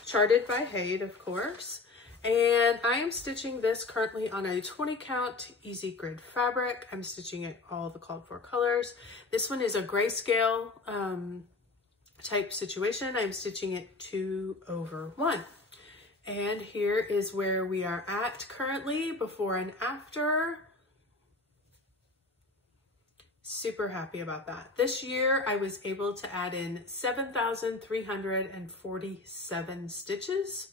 charted by Haid, of course. And I am stitching this currently on a 20 count easy grid fabric. I'm stitching it all the called for colors. This one is a grayscale type situation. I'm stitching it 2/1. And here is where we are at currently, before and after. Super happy about that. This year I was able to add in 7,347 stitches.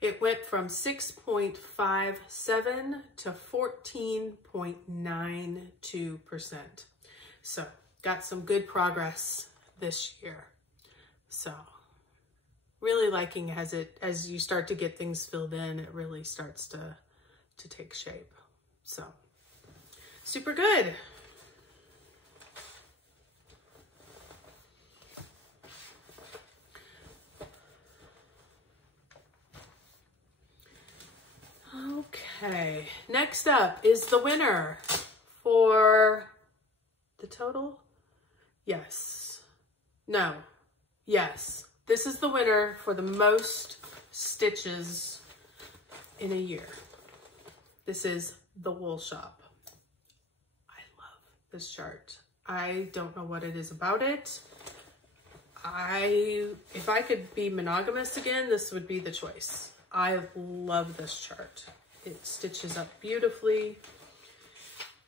It went from 6.57 to 14.92%. So got some good progress this year. So really liking as you start to get things filled in, it really starts to take shape. So super good. Okay, next up is the winner for the total. Yes. No. Yes. This is the winner for the most stitches in a year. This is the Wool Shop. I love this chart. I don't know what it is about it. If I could be monogamous again, this would be the choice. I love this chart. It stitches up beautifully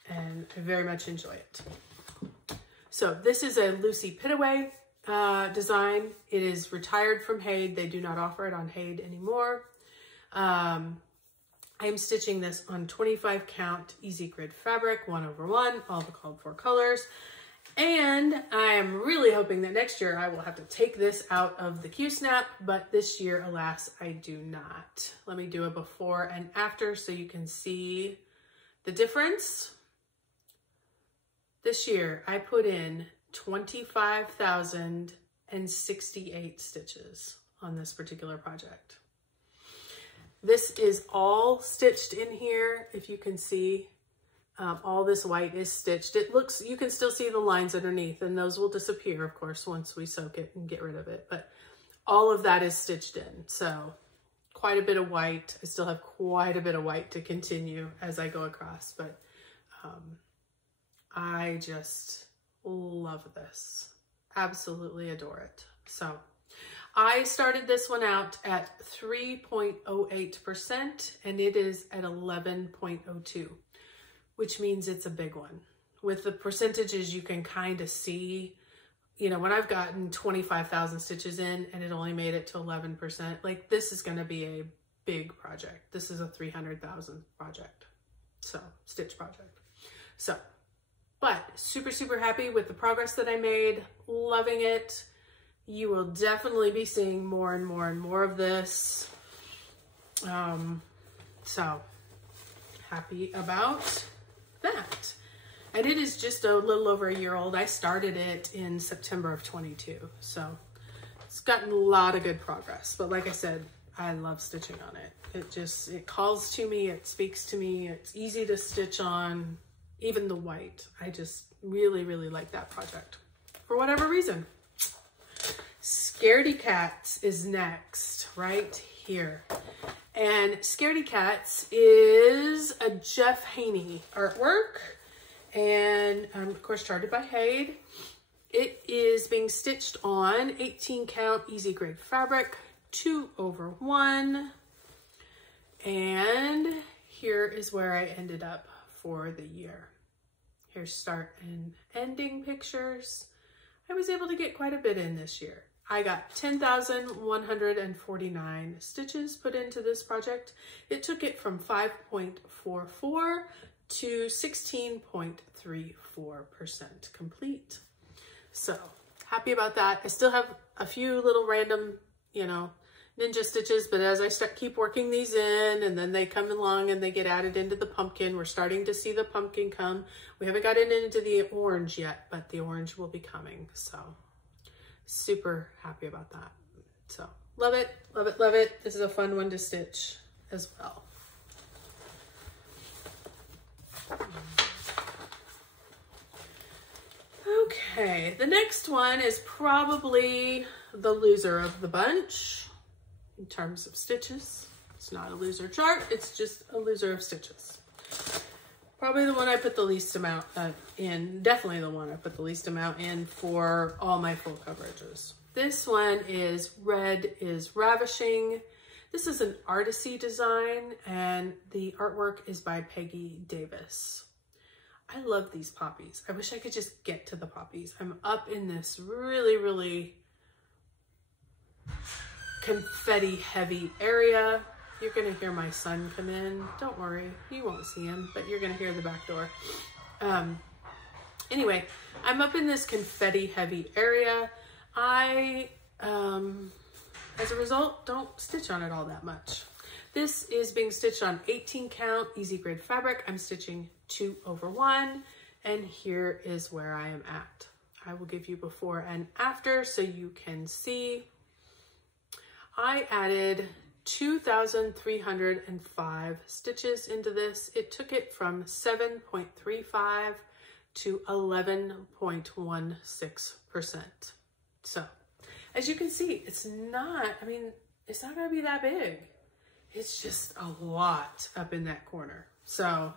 and I very much enjoy it. So this is a Lucy Pittaway design. It is retired from Haid. They do not offer it on Haid anymore. I am stitching this on 25 count easy grid fabric, 1/1, all the called for colors. And I am really hoping that next year I will have to take this out of the Q-snap, but this year, alas, I do not. Let me do a before and after so you can see the difference. This year I put in 25,068 stitches on this particular project. This is all stitched in here. If you can see, all this white is stitched. It looks, you can still see the lines underneath, and those will disappear, of course, once we soak it and get rid of it. But all of that is stitched in. So quite a bit of white. I still have quite a bit of white to continue as I go across, but I just love this. Absolutely adore it. So I started this one out at 3.08% and it is at 11.02, which means it's a big one. With the percentages, you can kind of see, you know, when I've gotten 25,000 stitches in and it only made it to 11%, like this is going to be a big project. This is a 300,000 project. So stitch project. So, but super, super happy with the progress that I made. Loving it. You will definitely be seeing more and more and more of this. So happy about that. And it is just a little over a year old. I started it in September of 22. So it's gotten a lot of good progress. But like I said, I love stitching on it. It calls to me, it speaks to me, it's easy to stitch on, even the white. I just really, really like that project for whatever reason. Scaredy Cats is next, right here. And Scaredy Cats is a Jeff Haney artwork, and of course charted by Hayde. It is being stitched on 18 count easy grade fabric, 2/1. And here is where I ended up for the year. Here's start and ending pictures. I was able to get quite a bit in this year. I got 10,149 stitches put into this project. It took it from 5.44 to 16.34% complete. So happy about that. I still have a few little random, you know, ninja stitches, but as I keep working these in, and then they come along and they get added into the pumpkin. We're starting to see the pumpkin come. We haven't gotten into the orange yet, but the orange will be coming. So super happy about that. So love it, love it, love it. This is a fun one to stitch as well. Okay, the next one is probably the loser of the bunch in terms of stitches. It's not a loser chart, it's just a loser of stitches. Probably the one I put the least amount in, definitely the one I put the least amount in for all my full coverages. This one is Red is Ravishing. This is an artsy design, and the artwork is by Peggy Davis. I love these poppies. I wish I could just get to the poppies. I'm up in this really, really confetti heavy area. You're gonna hear my son come in. Don't worry, you won't see him, but you're gonna hear the back door. Anyway, I'm up in this confetti heavy area. I, as a result, don't stitch on it all that much. This is being stitched on 18 count easy grade fabric. I'm stitching 2/1, and here is where I am at. I will give you before and after so you can see. I added 2,305 stitches into this. It took it from 7.35 to 11.16%. So as you can see, it's not, I mean, it's not gonna be that big. It's just a lot up in that corner. So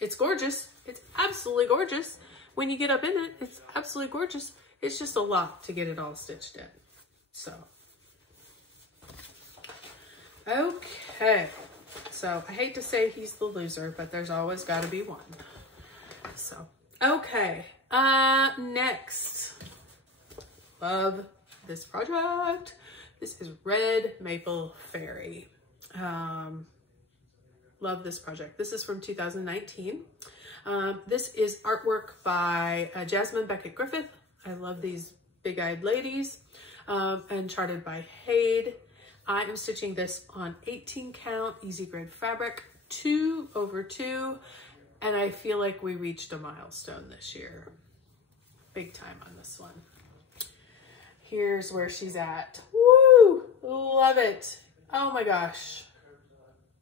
it's gorgeous. It's absolutely gorgeous. When you get up in it, it's absolutely gorgeous. It's just a lot to get it all stitched in. So, okay. So I hate to say he's the loser, but there's always got to be one. So, okay. Next. Love this project. This is Red Maple Fairy. Love this project. This is from 2019. This is artwork by Jasmine Beckett Griffith. I love these big-eyed ladies, and charted by Hayde. I am stitching this on 18 count easy grade fabric, 2/2, and I feel like we reached a milestone this year. Big time on this one. Here's where she's at. Woo! Love it. Oh my gosh.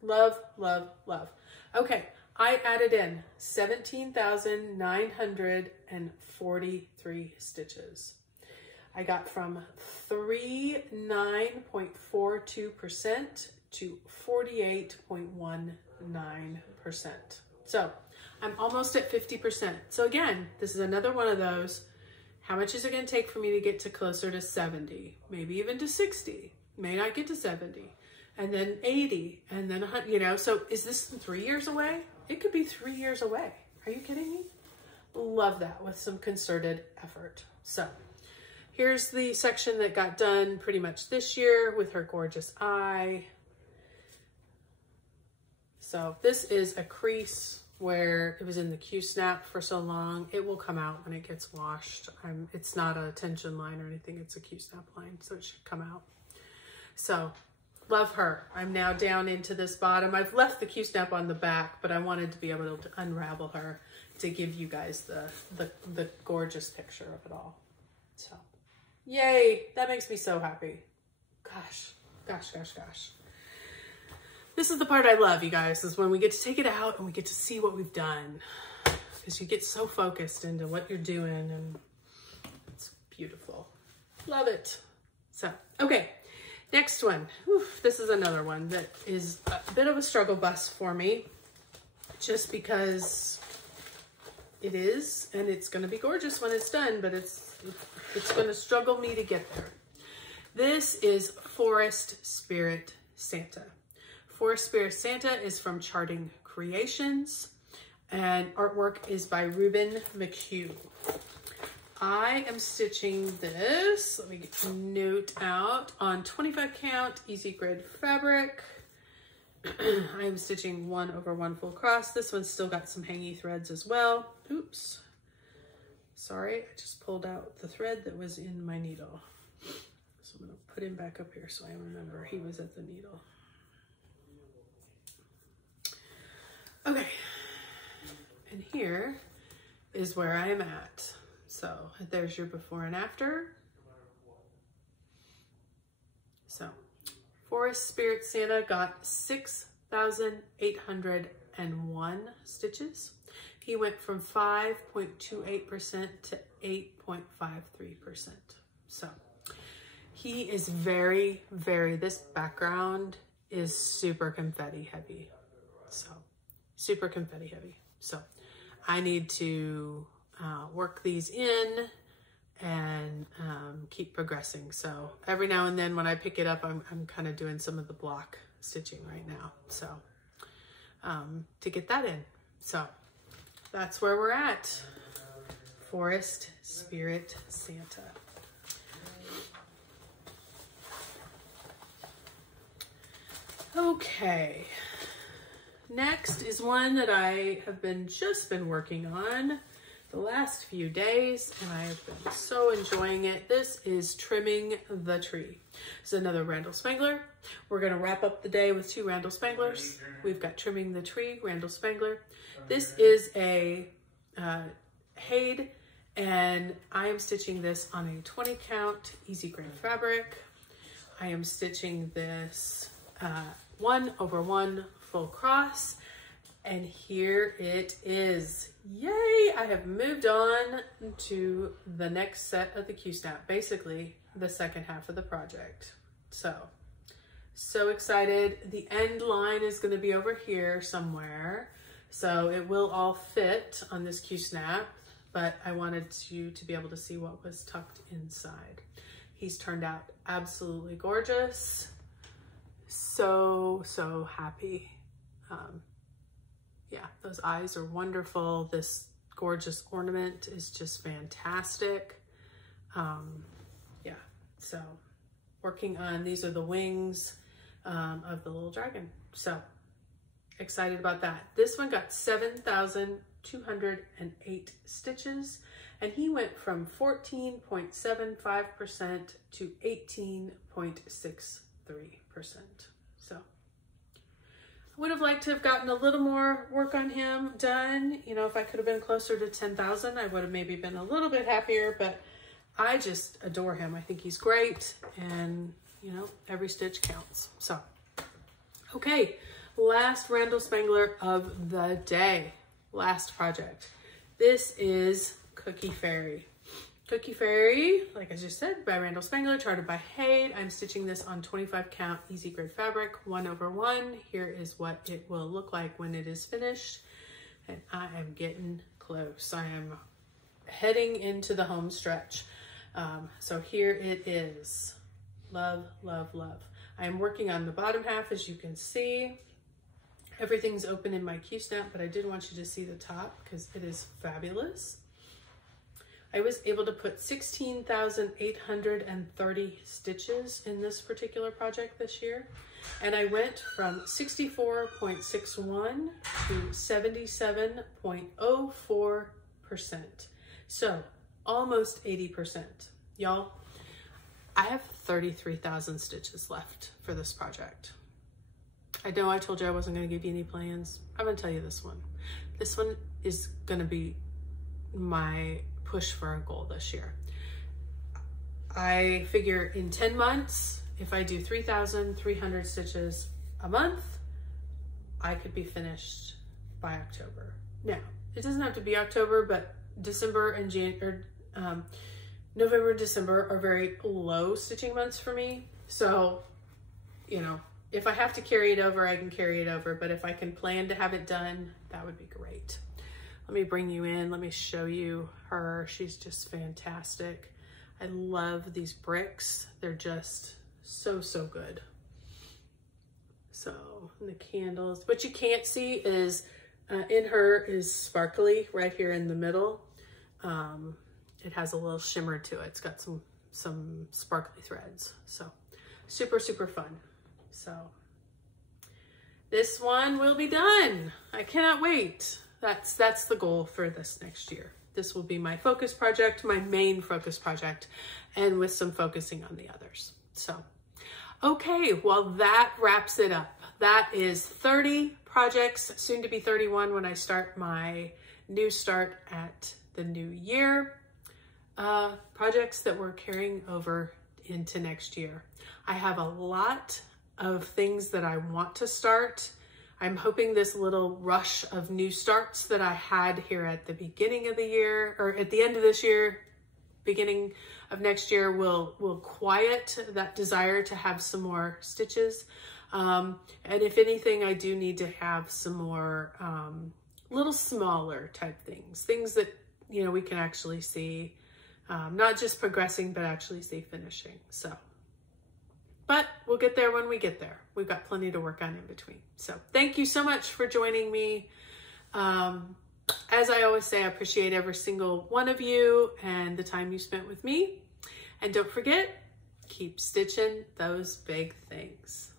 Love, love, love. Okay, I added in 17,943 stitches. I got from 39.42% to 48.19%. So I'm almost at 50%. So again, this is another one of those, how much is it gonna take for me to get to closer to 70, maybe even to 60, may not get to 70, and then 80, and then 100, you know, so is this 3 years away? It could be 3 years away. Are you kidding me? Love that with some concerted effort. So here's the section that got done pretty much this year with her gorgeous eye. So this is a crease where it was in the Q-snap for so long. It will come out when it gets washed. It's not a tension line or anything, it's a Q-snap line, so it should come out. So love her. I'm now down into this bottom. I've left the Q-snap on the back, but I wanted to be able to unravel her to give you guys the gorgeous picture of it all. So, yay, that makes me so happy. Gosh. This is the part I love, you guys, is when we get to take it out and we get to see what we've done. Because you get so focused into what you're doing, and it's beautiful. Love it. So, okay, next one. Oof, this is another one that is a bit of a struggle bus for me, just because it is, and it's going to be gorgeous when it's done, but it's going to struggle me to get there. This is Forest Spirit Santa. Forest Spirit Santa is from Charting Creations, and artwork is by Ruben McHugh. I am stitching this, let me get the note out, on 25 count easy grid fabric. I am stitching 1/1 full cross. This one's still got some hangy threads as well. Oops, sorry, I just pulled out the thread that was in my needle. So I'm gonna put him back up here so I remember he was at the needle. Okay, and here is where I'm at. So there's your before and after. So Forest Spirit Santa got 6,801 stitches. He went from 5.28% to 8.53%. So he is very, this background is super confetti heavy. So super confetti heavy. So I need to work these in and keep progressing. So every now and then when I pick it up, I'm kind of doing some of the block stitching right now. So to get that in. So that's where we're at. Forest Spirit Santa. Okay. Next is one that I have just been working on the last few days, and I have been so enjoying it. This is Trimming the Tree. It's another Randall Spangler. We're gonna wrap up the day with 2 Randall Spanglers. We've got Trimming the Tree, Randall Spangler. This is a Haid, and I am stitching this on a 20 count easy grain fabric. I am stitching this 1/1 full cross, and here it is. Yay! I have moved on to the next set of the Q-snap, basically the second half of the project. So excited. The end line is going to be over here somewhere, so it will all fit on this Q-snap, but I wanted you to be able to see what was tucked inside. He's turned out absolutely gorgeous. So happy. Yeah, those eyes are wonderful. This gorgeous ornament is just fantastic. Yeah, so working on, these are the wings of the little dragon. So excited about that. This one got 7,208 stitches, and he went from 14.75% to 18.63%. So I would have liked to have gotten a little more work on him done. You know, if I could have been closer to 10,000, I would have maybe been a little bit happier, but I just adore him. I think he's great, and you know, every stitch counts. So, okay, last Randall Spangler of the day, last project. This is Cookie Fairy. Cookie Fairy, like I just said, by Randall Spangler, charted by Haid. I'm stitching this on 25 count easy grid fabric, 1/1. Here is what it will look like when it is finished. And I am getting close. I am heading into the home stretch. So here it is. Love, love, love. I am working on the bottom half, as you can see. Everything's open in my Q-snap, but I did want you to see the top because it is fabulous. I was able to put 16,830 stitches in this particular project this year. And I went from 64.61 to 77.04%. So almost 80%. Y'all, I have 33,000 stitches left for this project. I know I told you I wasn't going to give you any plans. I'm going to tell you this one. This one is going to be my push for a goal this year. I figure in 10 months, if I do 3,300 stitches a month, I could be finished by October. Now, it doesn't have to be October, but December and November and December are very low stitching months for me. So, you know, if I have to carry it over, I can carry it over. But if I can plan to have it done, that would be great. Let me bring you in. Let me show you her. She's just fantastic. I love these bricks. They're just so, so good. So, the candles. What you can't see is in her is sparkly right here in the middle. It has a little shimmer to it. It's got some sparkly threads. So super, super fun. So this one will be done. I cannot wait. That's the goal for this next year. This will be my focus project, my main focus project, and with some focusing on the others. So, okay, well, that wraps it up. That is 30 projects, soon to be 31 when I start my new start at the new year. Projects that we're carrying over into next year. I have a lot of things that I want to start. I'm hoping this little rush of new starts that I had here at the beginning of the year, or at the end of this year, beginning of next year, will quiet that desire to have some more stitches. And if anything, I do need to have some more little smaller type things that, you know, we can actually see, not just progressing, but actually see finishing. So, but we'll get there when we get there. We've got plenty to work on in between. So thank you so much for joining me. As I always say, I appreciate every single one of you and the time you spent with me. And don't forget, keep stitching those big things.